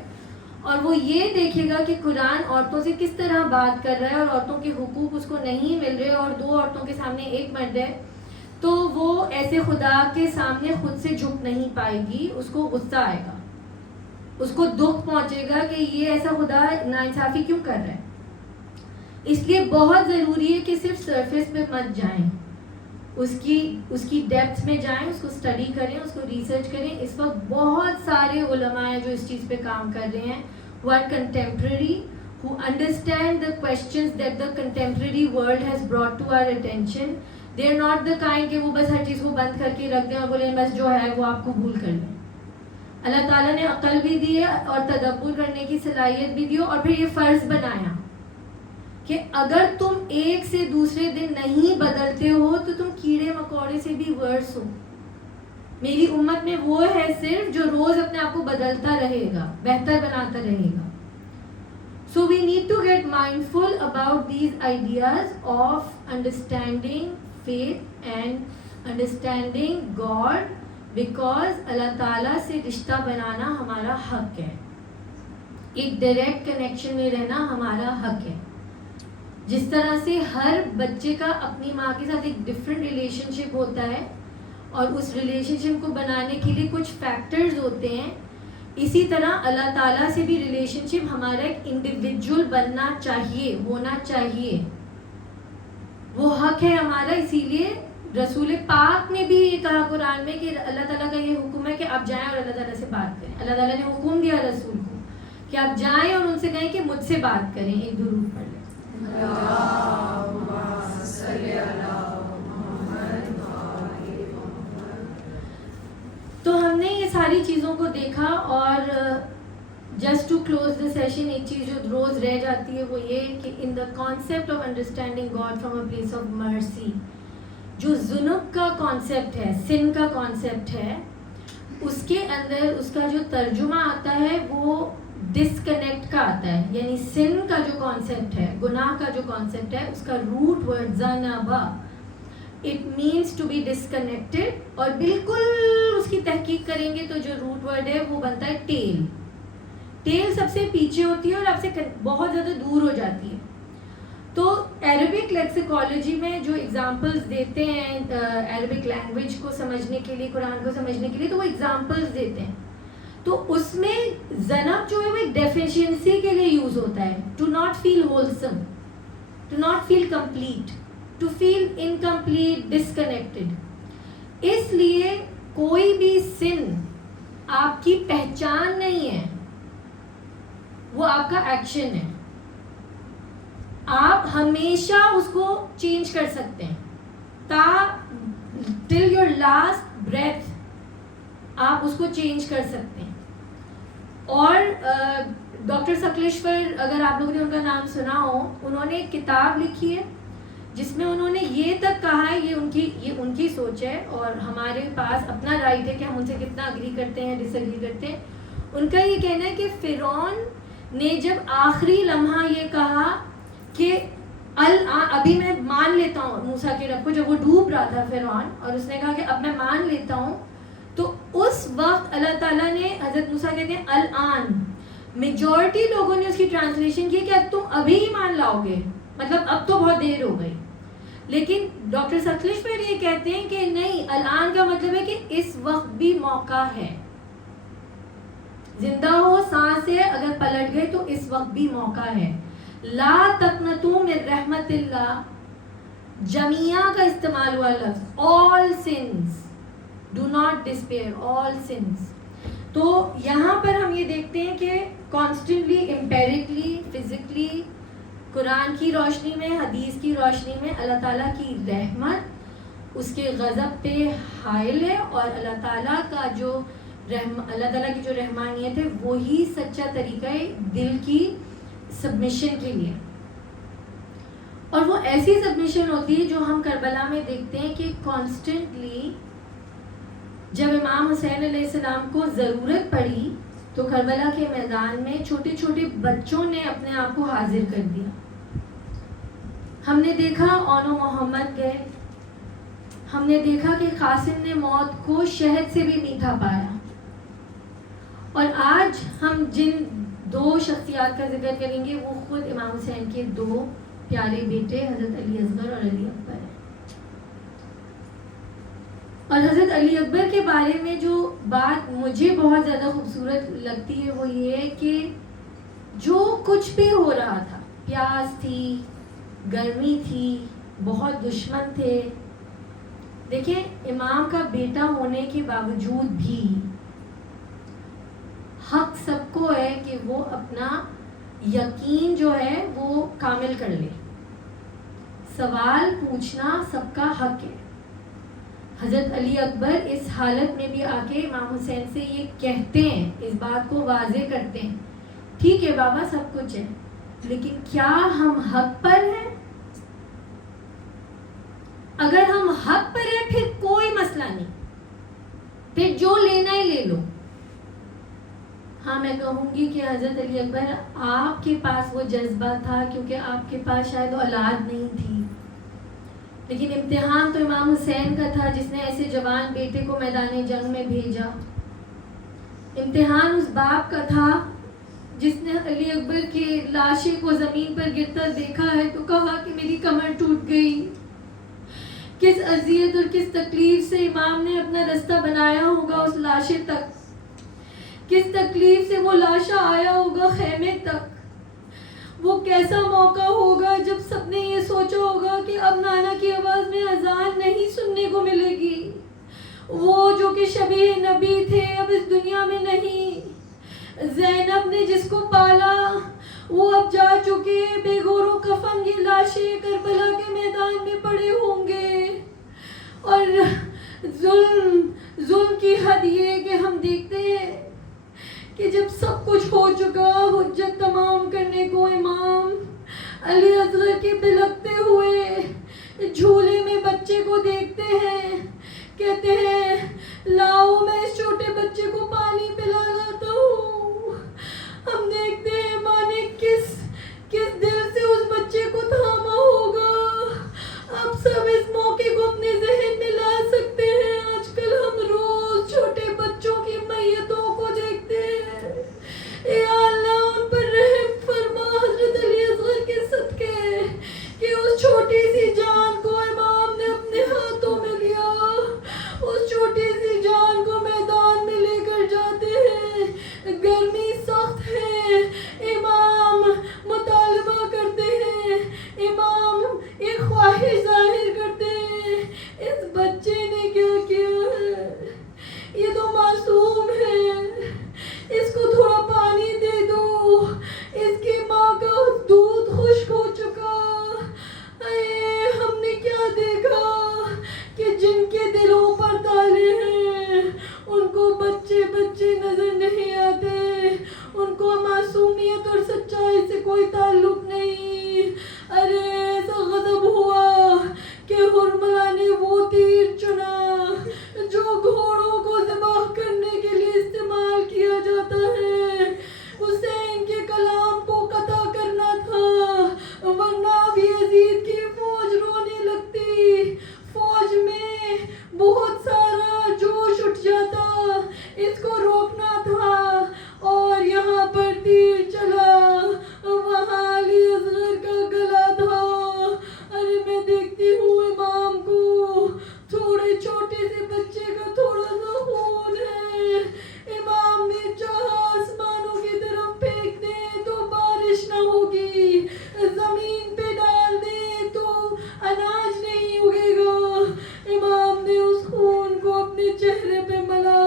اور وہ یہ دیکھے گا کہ قرآن عورتوں سے کس طرح بات کر رہا ہے اور عورتوں کے حقوق اس کو نہیں مل رہے, اور 2 عورتوں کے سامنے ایک مرد ہے, تو وہ ایسے خدا کے سامنے خود سے جھک نہیں پائے گی. اس کو غصہ آئے گا, اس کو دکھ پہنچے گا کہ یہ ایسا خدا ناانصافی کیوں کر رہا ہے. اس لیے بہت ضروری ہے کہ صرف سرفیس پہ مت جائیں, اس کی ڈیپتھ میں جائیں, اس کو اسٹڈی کریں, اس کو ریسرچ کریں. اس وقت بہت سارے علماء ہیں جو اس چیز پہ کام کر رہے ہیں, who are contemporary, who understand the questions that the contemporary world has brought to our attention. They are not the kind کہ وہ بس ہر چیز کو بند کر کے رکھ دیں اور بولیں بس جو ہے وہ آپ قبول کر لیں. اللہ تعالیٰ نے عقل بھی دی ہے اور تدبر کرنے کی صلاحیت بھی دی, اور پھر یہ فرض بنایا کہ اگر تم ایک سے دوسرے دن نہیں بدلتے ہو تو تم کیڑے مکوڑے سے بھی ورس ہو. میری امت میں وہ ہے صرف جو روز اپنے آپ کو بدلتا رہے گا, بہتر بناتا رہے گا. So we need to get mindful about these ideas of understanding faith and understanding God, because اللہ تعالیٰ سے رشتہ بنانا ہمارا حق ہے, ایک ڈائریکٹ کنیکشن میں رہنا ہمارا حق ہے. جس طرح سے ہر بچے کا اپنی ماں کے ساتھ ایک ڈفرینٹ ریلیشن شپ ہوتا ہے اور اس ریلیشن شپ کو بنانے کے لیے کچھ فیکٹرز ہوتے ہیں, اسی طرح اللہ تعالیٰ سے بھی ریلیشن شپ ہمارا ایک انڈیویجول بننا چاہیے, ہونا چاہیے, وہ حق ہے ہمارا. اسی لیے رسول پاک نے بھی یہ کہا قرآن میں کہ اللہ تعالیٰ کا یہ حکم ہے کہ آپ جائیں اور اللہ تعالیٰ سے بات کریں. اللہ تعالیٰ نے حکم دیا رسول کو کہ آپ جائیں اور ان سے کہیں کہ مجھ سے بات کریں. ایک درود پڑھ لیں. تو ہم نے یہ ساری چیزوں کو دیکھا, اور just to close the session ایک چیز جو روز رہ جاتی ہے وہ یہ کہ in the concept of understanding God from a place of mercy, جو ذنوب کا کانسیپٹ ہے, سن کا کانسیپٹ ہے, اس کے اندر اس کا جو ترجمہ آتا ہے وہ ڈسکنیکٹ کا آتا ہے. یعنی سن کا جو کانسیپٹ ہے, گناہ کا جو کانسیپٹ ہے, اس کا روٹ ورڈ زنبا, it means to be disconnected, اور بالکل اس کی تحقیق کریں گے تو جو روٹ ورڈ ہے وہ بنتا ہے ٹیل. ٹیل سب سے پیچھے ہوتی ہے اور آپ سے بہت زیادہ دور ہو جاتی ہے. تو عربک لیکسیکالوجی میں جو ایگزامپلس دیتے ہیں عربک لینگویج کو سمجھنے کے لیے, قرآن کو سمجھنے کے لیے, تو وہ ایگزامپلس دیتے ہیں. تو اس میں ذنب جو ہے وہ ایک ڈیفیشینسی کے لیے یوز ہوتا ہے, to not feel wholesome, to not feel complete, to feel incomplete, disconnected. اس لیے کوئی بھی سن آپ کی پہچان نہیں ہے, وہ آپ کا ایکشن ہے. آپ ہمیشہ اس کو چینج کر سکتے ہیں, ٹل یور لاسٹ بریتھ آپ اس کو چینج کر سکتے ہیں. اور ڈاکٹر سکلیشور, اگر آپ لوگوں نے ان کا نام سنا ہو, انہوں نے ایک کتاب لکھی ہے جس میں انہوں نے یہ تک کہا ہے, یہ ان کی سوچ ہے اور ہمارے پاس اپنا رائٹ ہے کہ ہم ان سے کتنا اگری کرتے ہیں, ڈس ایگری کرتے ہیں. ان کا یہ کہنا ہے کہ فرعون نے جب آخری لمحہ یہ کہا کہ ابھی میں مان لیتا ہوں موسیٰ کے رب کو, جب وہ ڈوب رہا تھا فرعون, اور اس نے کہا کہ اب میں مان لیتا ہوں, تو اس وقت اللہ تعالیٰ نے, حضرت موسیٰ کہتے ہیں الآن, میجورٹی لوگوں نے اس کی ٹرانسلیشن کی کہ اب تم ابھی ہی مان لاؤ گے, مطلب اب تو بہت دیر ہو گئی. لیکن ڈاکٹر سکلیشور یہ کہتے ہیں کہ نہیں, الآن کا مطلب ہے کہ اس وقت بھی موقع ہے, زندہ ہو, سانس ہے, اگر پلٹ گئے تو اس وقت بھی موقع ہے. لا تقنطوا من رحمت اللہ, جميع کا استعمال ہوا لفظ, all sins, do not despair, all sins. تو یہاں پر ہم یہ دیکھتے ہیں کہ کانسٹنٹلی, امپیریکلی, فزیکلی, قرآن کی روشنی میں, حدیث کی روشنی میں اللہ تعالیٰ کی رحمت اس کے غضب پہ حائل ہے, اور اللہ تعالیٰ کا جو اللہ تعالیٰ کی جو رحمانیت ہے وہی سچا طریقہ ہے دل کی سبمیشن کے لیے. اور وہ ایسی سبمیشن ہوتی ہے جو ہم کربلا میں دیکھتے ہیں کہ کانسٹنٹلی جب امام حسین علیہ السلام کو ضرورت پڑی تو کربلا کے میدان میں چھوٹے چھوٹے بچوں نے اپنے آپ کو حاضر کر دیا. ہم نے دیکھا اونو محمد گئے, ہم نے دیکھا کہ قاسم نے موت کو شہد سے بھی میٹھا پایا. اور آج ہم جن دو شخصیات کا ذکر کریں گے وہ خود امام حسین کے دو پیارے بیٹے حضرت علی اصغر اور علی اکبر ہیں. اور حضرت علی اکبر کے بارے میں جو بات مجھے بہت زیادہ خوبصورت لگتی ہے وہ یہ ہے کہ جو کچھ بھی ہو رہا تھا, پیاس تھی, گرمی تھی, بہت دشمن تھے, دیکھیں امام کا بیٹا ہونے کے باوجود بھی حق سب کو ہے کہ وہ اپنا یقین جو ہے وہ کامل کر لے. سوال پوچھنا سب کا حق ہے. حضرت علی اکبر اس حالت میں بھی آ کے امام حسین سے یہ کہتے ہیں, اس بات کو واضح کرتے ہیں, ٹھیک ہے بابا سب کچھ ہے, لیکن کیا ہم حق پر ہیں؟ اگر ہم حق پر ہیں پھر کوئی مسئلہ نہیں, پھر جو لینا ہے لے لو. ہاں میں کہوں گی کہ حضرت علی اکبر آپ کے پاس وہ جذبہ تھا کیونکہ آپ کے پاس شاید اولاد نہیں تھی, لیکن امتحان تو امام حسین کا تھا جس نے ایسے جوان بیٹے کو میدان جنگ میں بھیجا. امتحان اس باپ کا تھا جس نے علی اکبر کی لاشیں کو زمین پر گرتا دیکھا ہے تو کہا کہ میری کمر ٹوٹ گئی. کس اذیت اور کس تکلیف سے امام نے اپنا رستہ بنایا ہوگا اس لاشے تک, کس تکلیف سے وہ لاشا آیا ہوگا خیمے تک. وہ کیسا موقع ہوگا جب سب نے یہ سوچا ہوگا کہ اب نانا کی آواز میں اذان نہیں سننے کو ملے گی. وہ جو کہ شبیہ نبی تھے اب اس دنیا میں نہیں. زینب نے جس کو پالا وہ اب جا چکے, بے گور و کفن یہ لاشیں کربلا کے میدان میں پڑے ہوں گے. اور ظلم کی حد یہ کہ ہم دیکھتے ہیں کہ جب سب کچھ ہو چکا, حجت تمام کرنے کو امام علی اصغر کے بلکتے ہوئے جھولے میں بچے کو دیکھتے ہیں, کہتے ہیں لاؤ میں اس چھوٹے بچے کو پانی پلا لاتا ہوں. ہم دیکھتے ہیں ماں نے کس دل سے اس بچے کو تھاما ہوگا. آپ سب اس موقع کو اپنے ذہن میں لا سکتے ہیں. آج کل ہم روز چھوٹے بچوں کی میتوں کو دیکھتے ہیں. اے اللہ ان پر رحم فرما حضرت علی اصغر کے صدقے کہ اس چھوٹی سی جان کو امام نے اپنے ہاتھوں میں لیا, اس چھوٹی سی جان کو میدان میں لے کر جاتے ہیں. گرمی سخت ہے, امام مطالبہ کرتے ہیں, امام ایک خواہش ظاہر کرتے ہیں. اس بچے نے کیا کیا ہے, یہ تو معصوم ہے, اس کو تھوڑا پانی دے دو. اس کی ماں کا دودھ خشک ہو چکا. اے ہم نے کیا دیکھا کہ جن کے دلوں پر تالے ہیں ان کو بچے نظر نہیں آتے, ان کو معصومیت اور سچائی سے کوئی تعلق نہیں. ارے ایسا غضب ہوا کہ حرملہ نے وہ تیر چنا جو گھوڑوں کو ذبح کرنے کے لیے استعمال کیا جاتا ہے. حسین کے کلام کو قطع کرنا تھا, ورنہ اب یزید کی فوج رونے لگتی. فوج میں بہت سارا جوش اٹھ جاتا, اس کو روکنا تھا. اور یہاں پر تیر چلا, وہاں علی اصغر کا گلا تھا. ارے میں دیکھتی ہوں امام کو, تھوڑے چھوٹے سے بچے کا تھوڑا سا خون ہے. امام نے چاہا آسمانوں کی طرف پھینک دے تو بارش نہ ہوگی, زمین پہ ڈال دے تو اناج نہیں اگے گا. امام نے اس خون کو اپنے چہرے پہ ملا.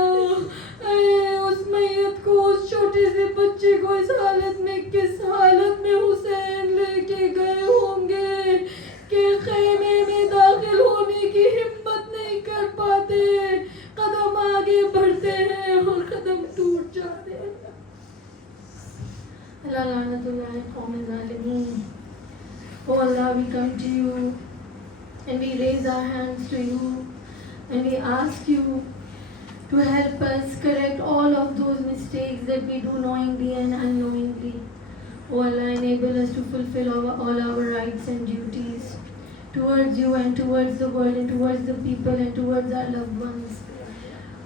اے اس میت کو, اس چھوٹے سے بچے کو اس حالت میں, کس حالت میں حسین لے کے گئے ہوں گے کہ خیمے میں داخل ہونے کی ہمت نہیں کر پاتے. قدم آگے بڑھتے ہیں اور قدم ٹوٹ جاتے ہیں. اللہ لعنت اللہ قوم ظالمین. Oh Allah, we come to you and we raise our hands to you and we ask you to help us correct all of those mistakes that we do knowingly and unknowingly. Oh Allah, enable us to fulfill all our rights and duties towards you and towards the world and towards the people and towards our loved ones.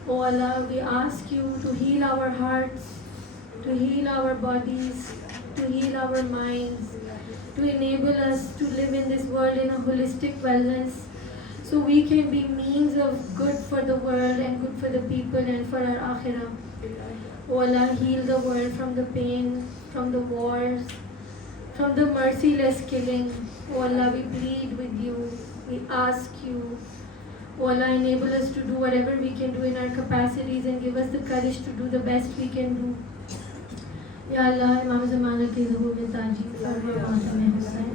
Oh Allah, we ask you to heal our hearts, to heal our bodies, to heal our minds, to enable us to live in this world in a holistic wellness, so we can be means of good for the world and good for the people and for our akhirah. Oh Allah, heal the world from the pain, from the wars, from the merciless killing. Oh Allah, we plead with you, we ask you. Oh Allah, enable us to do whatever we can do in our capacities and give us the courage to do the best we can do. Ya Allah, Imam Zamana ki zuhur mein taajil farma Matam Hussain.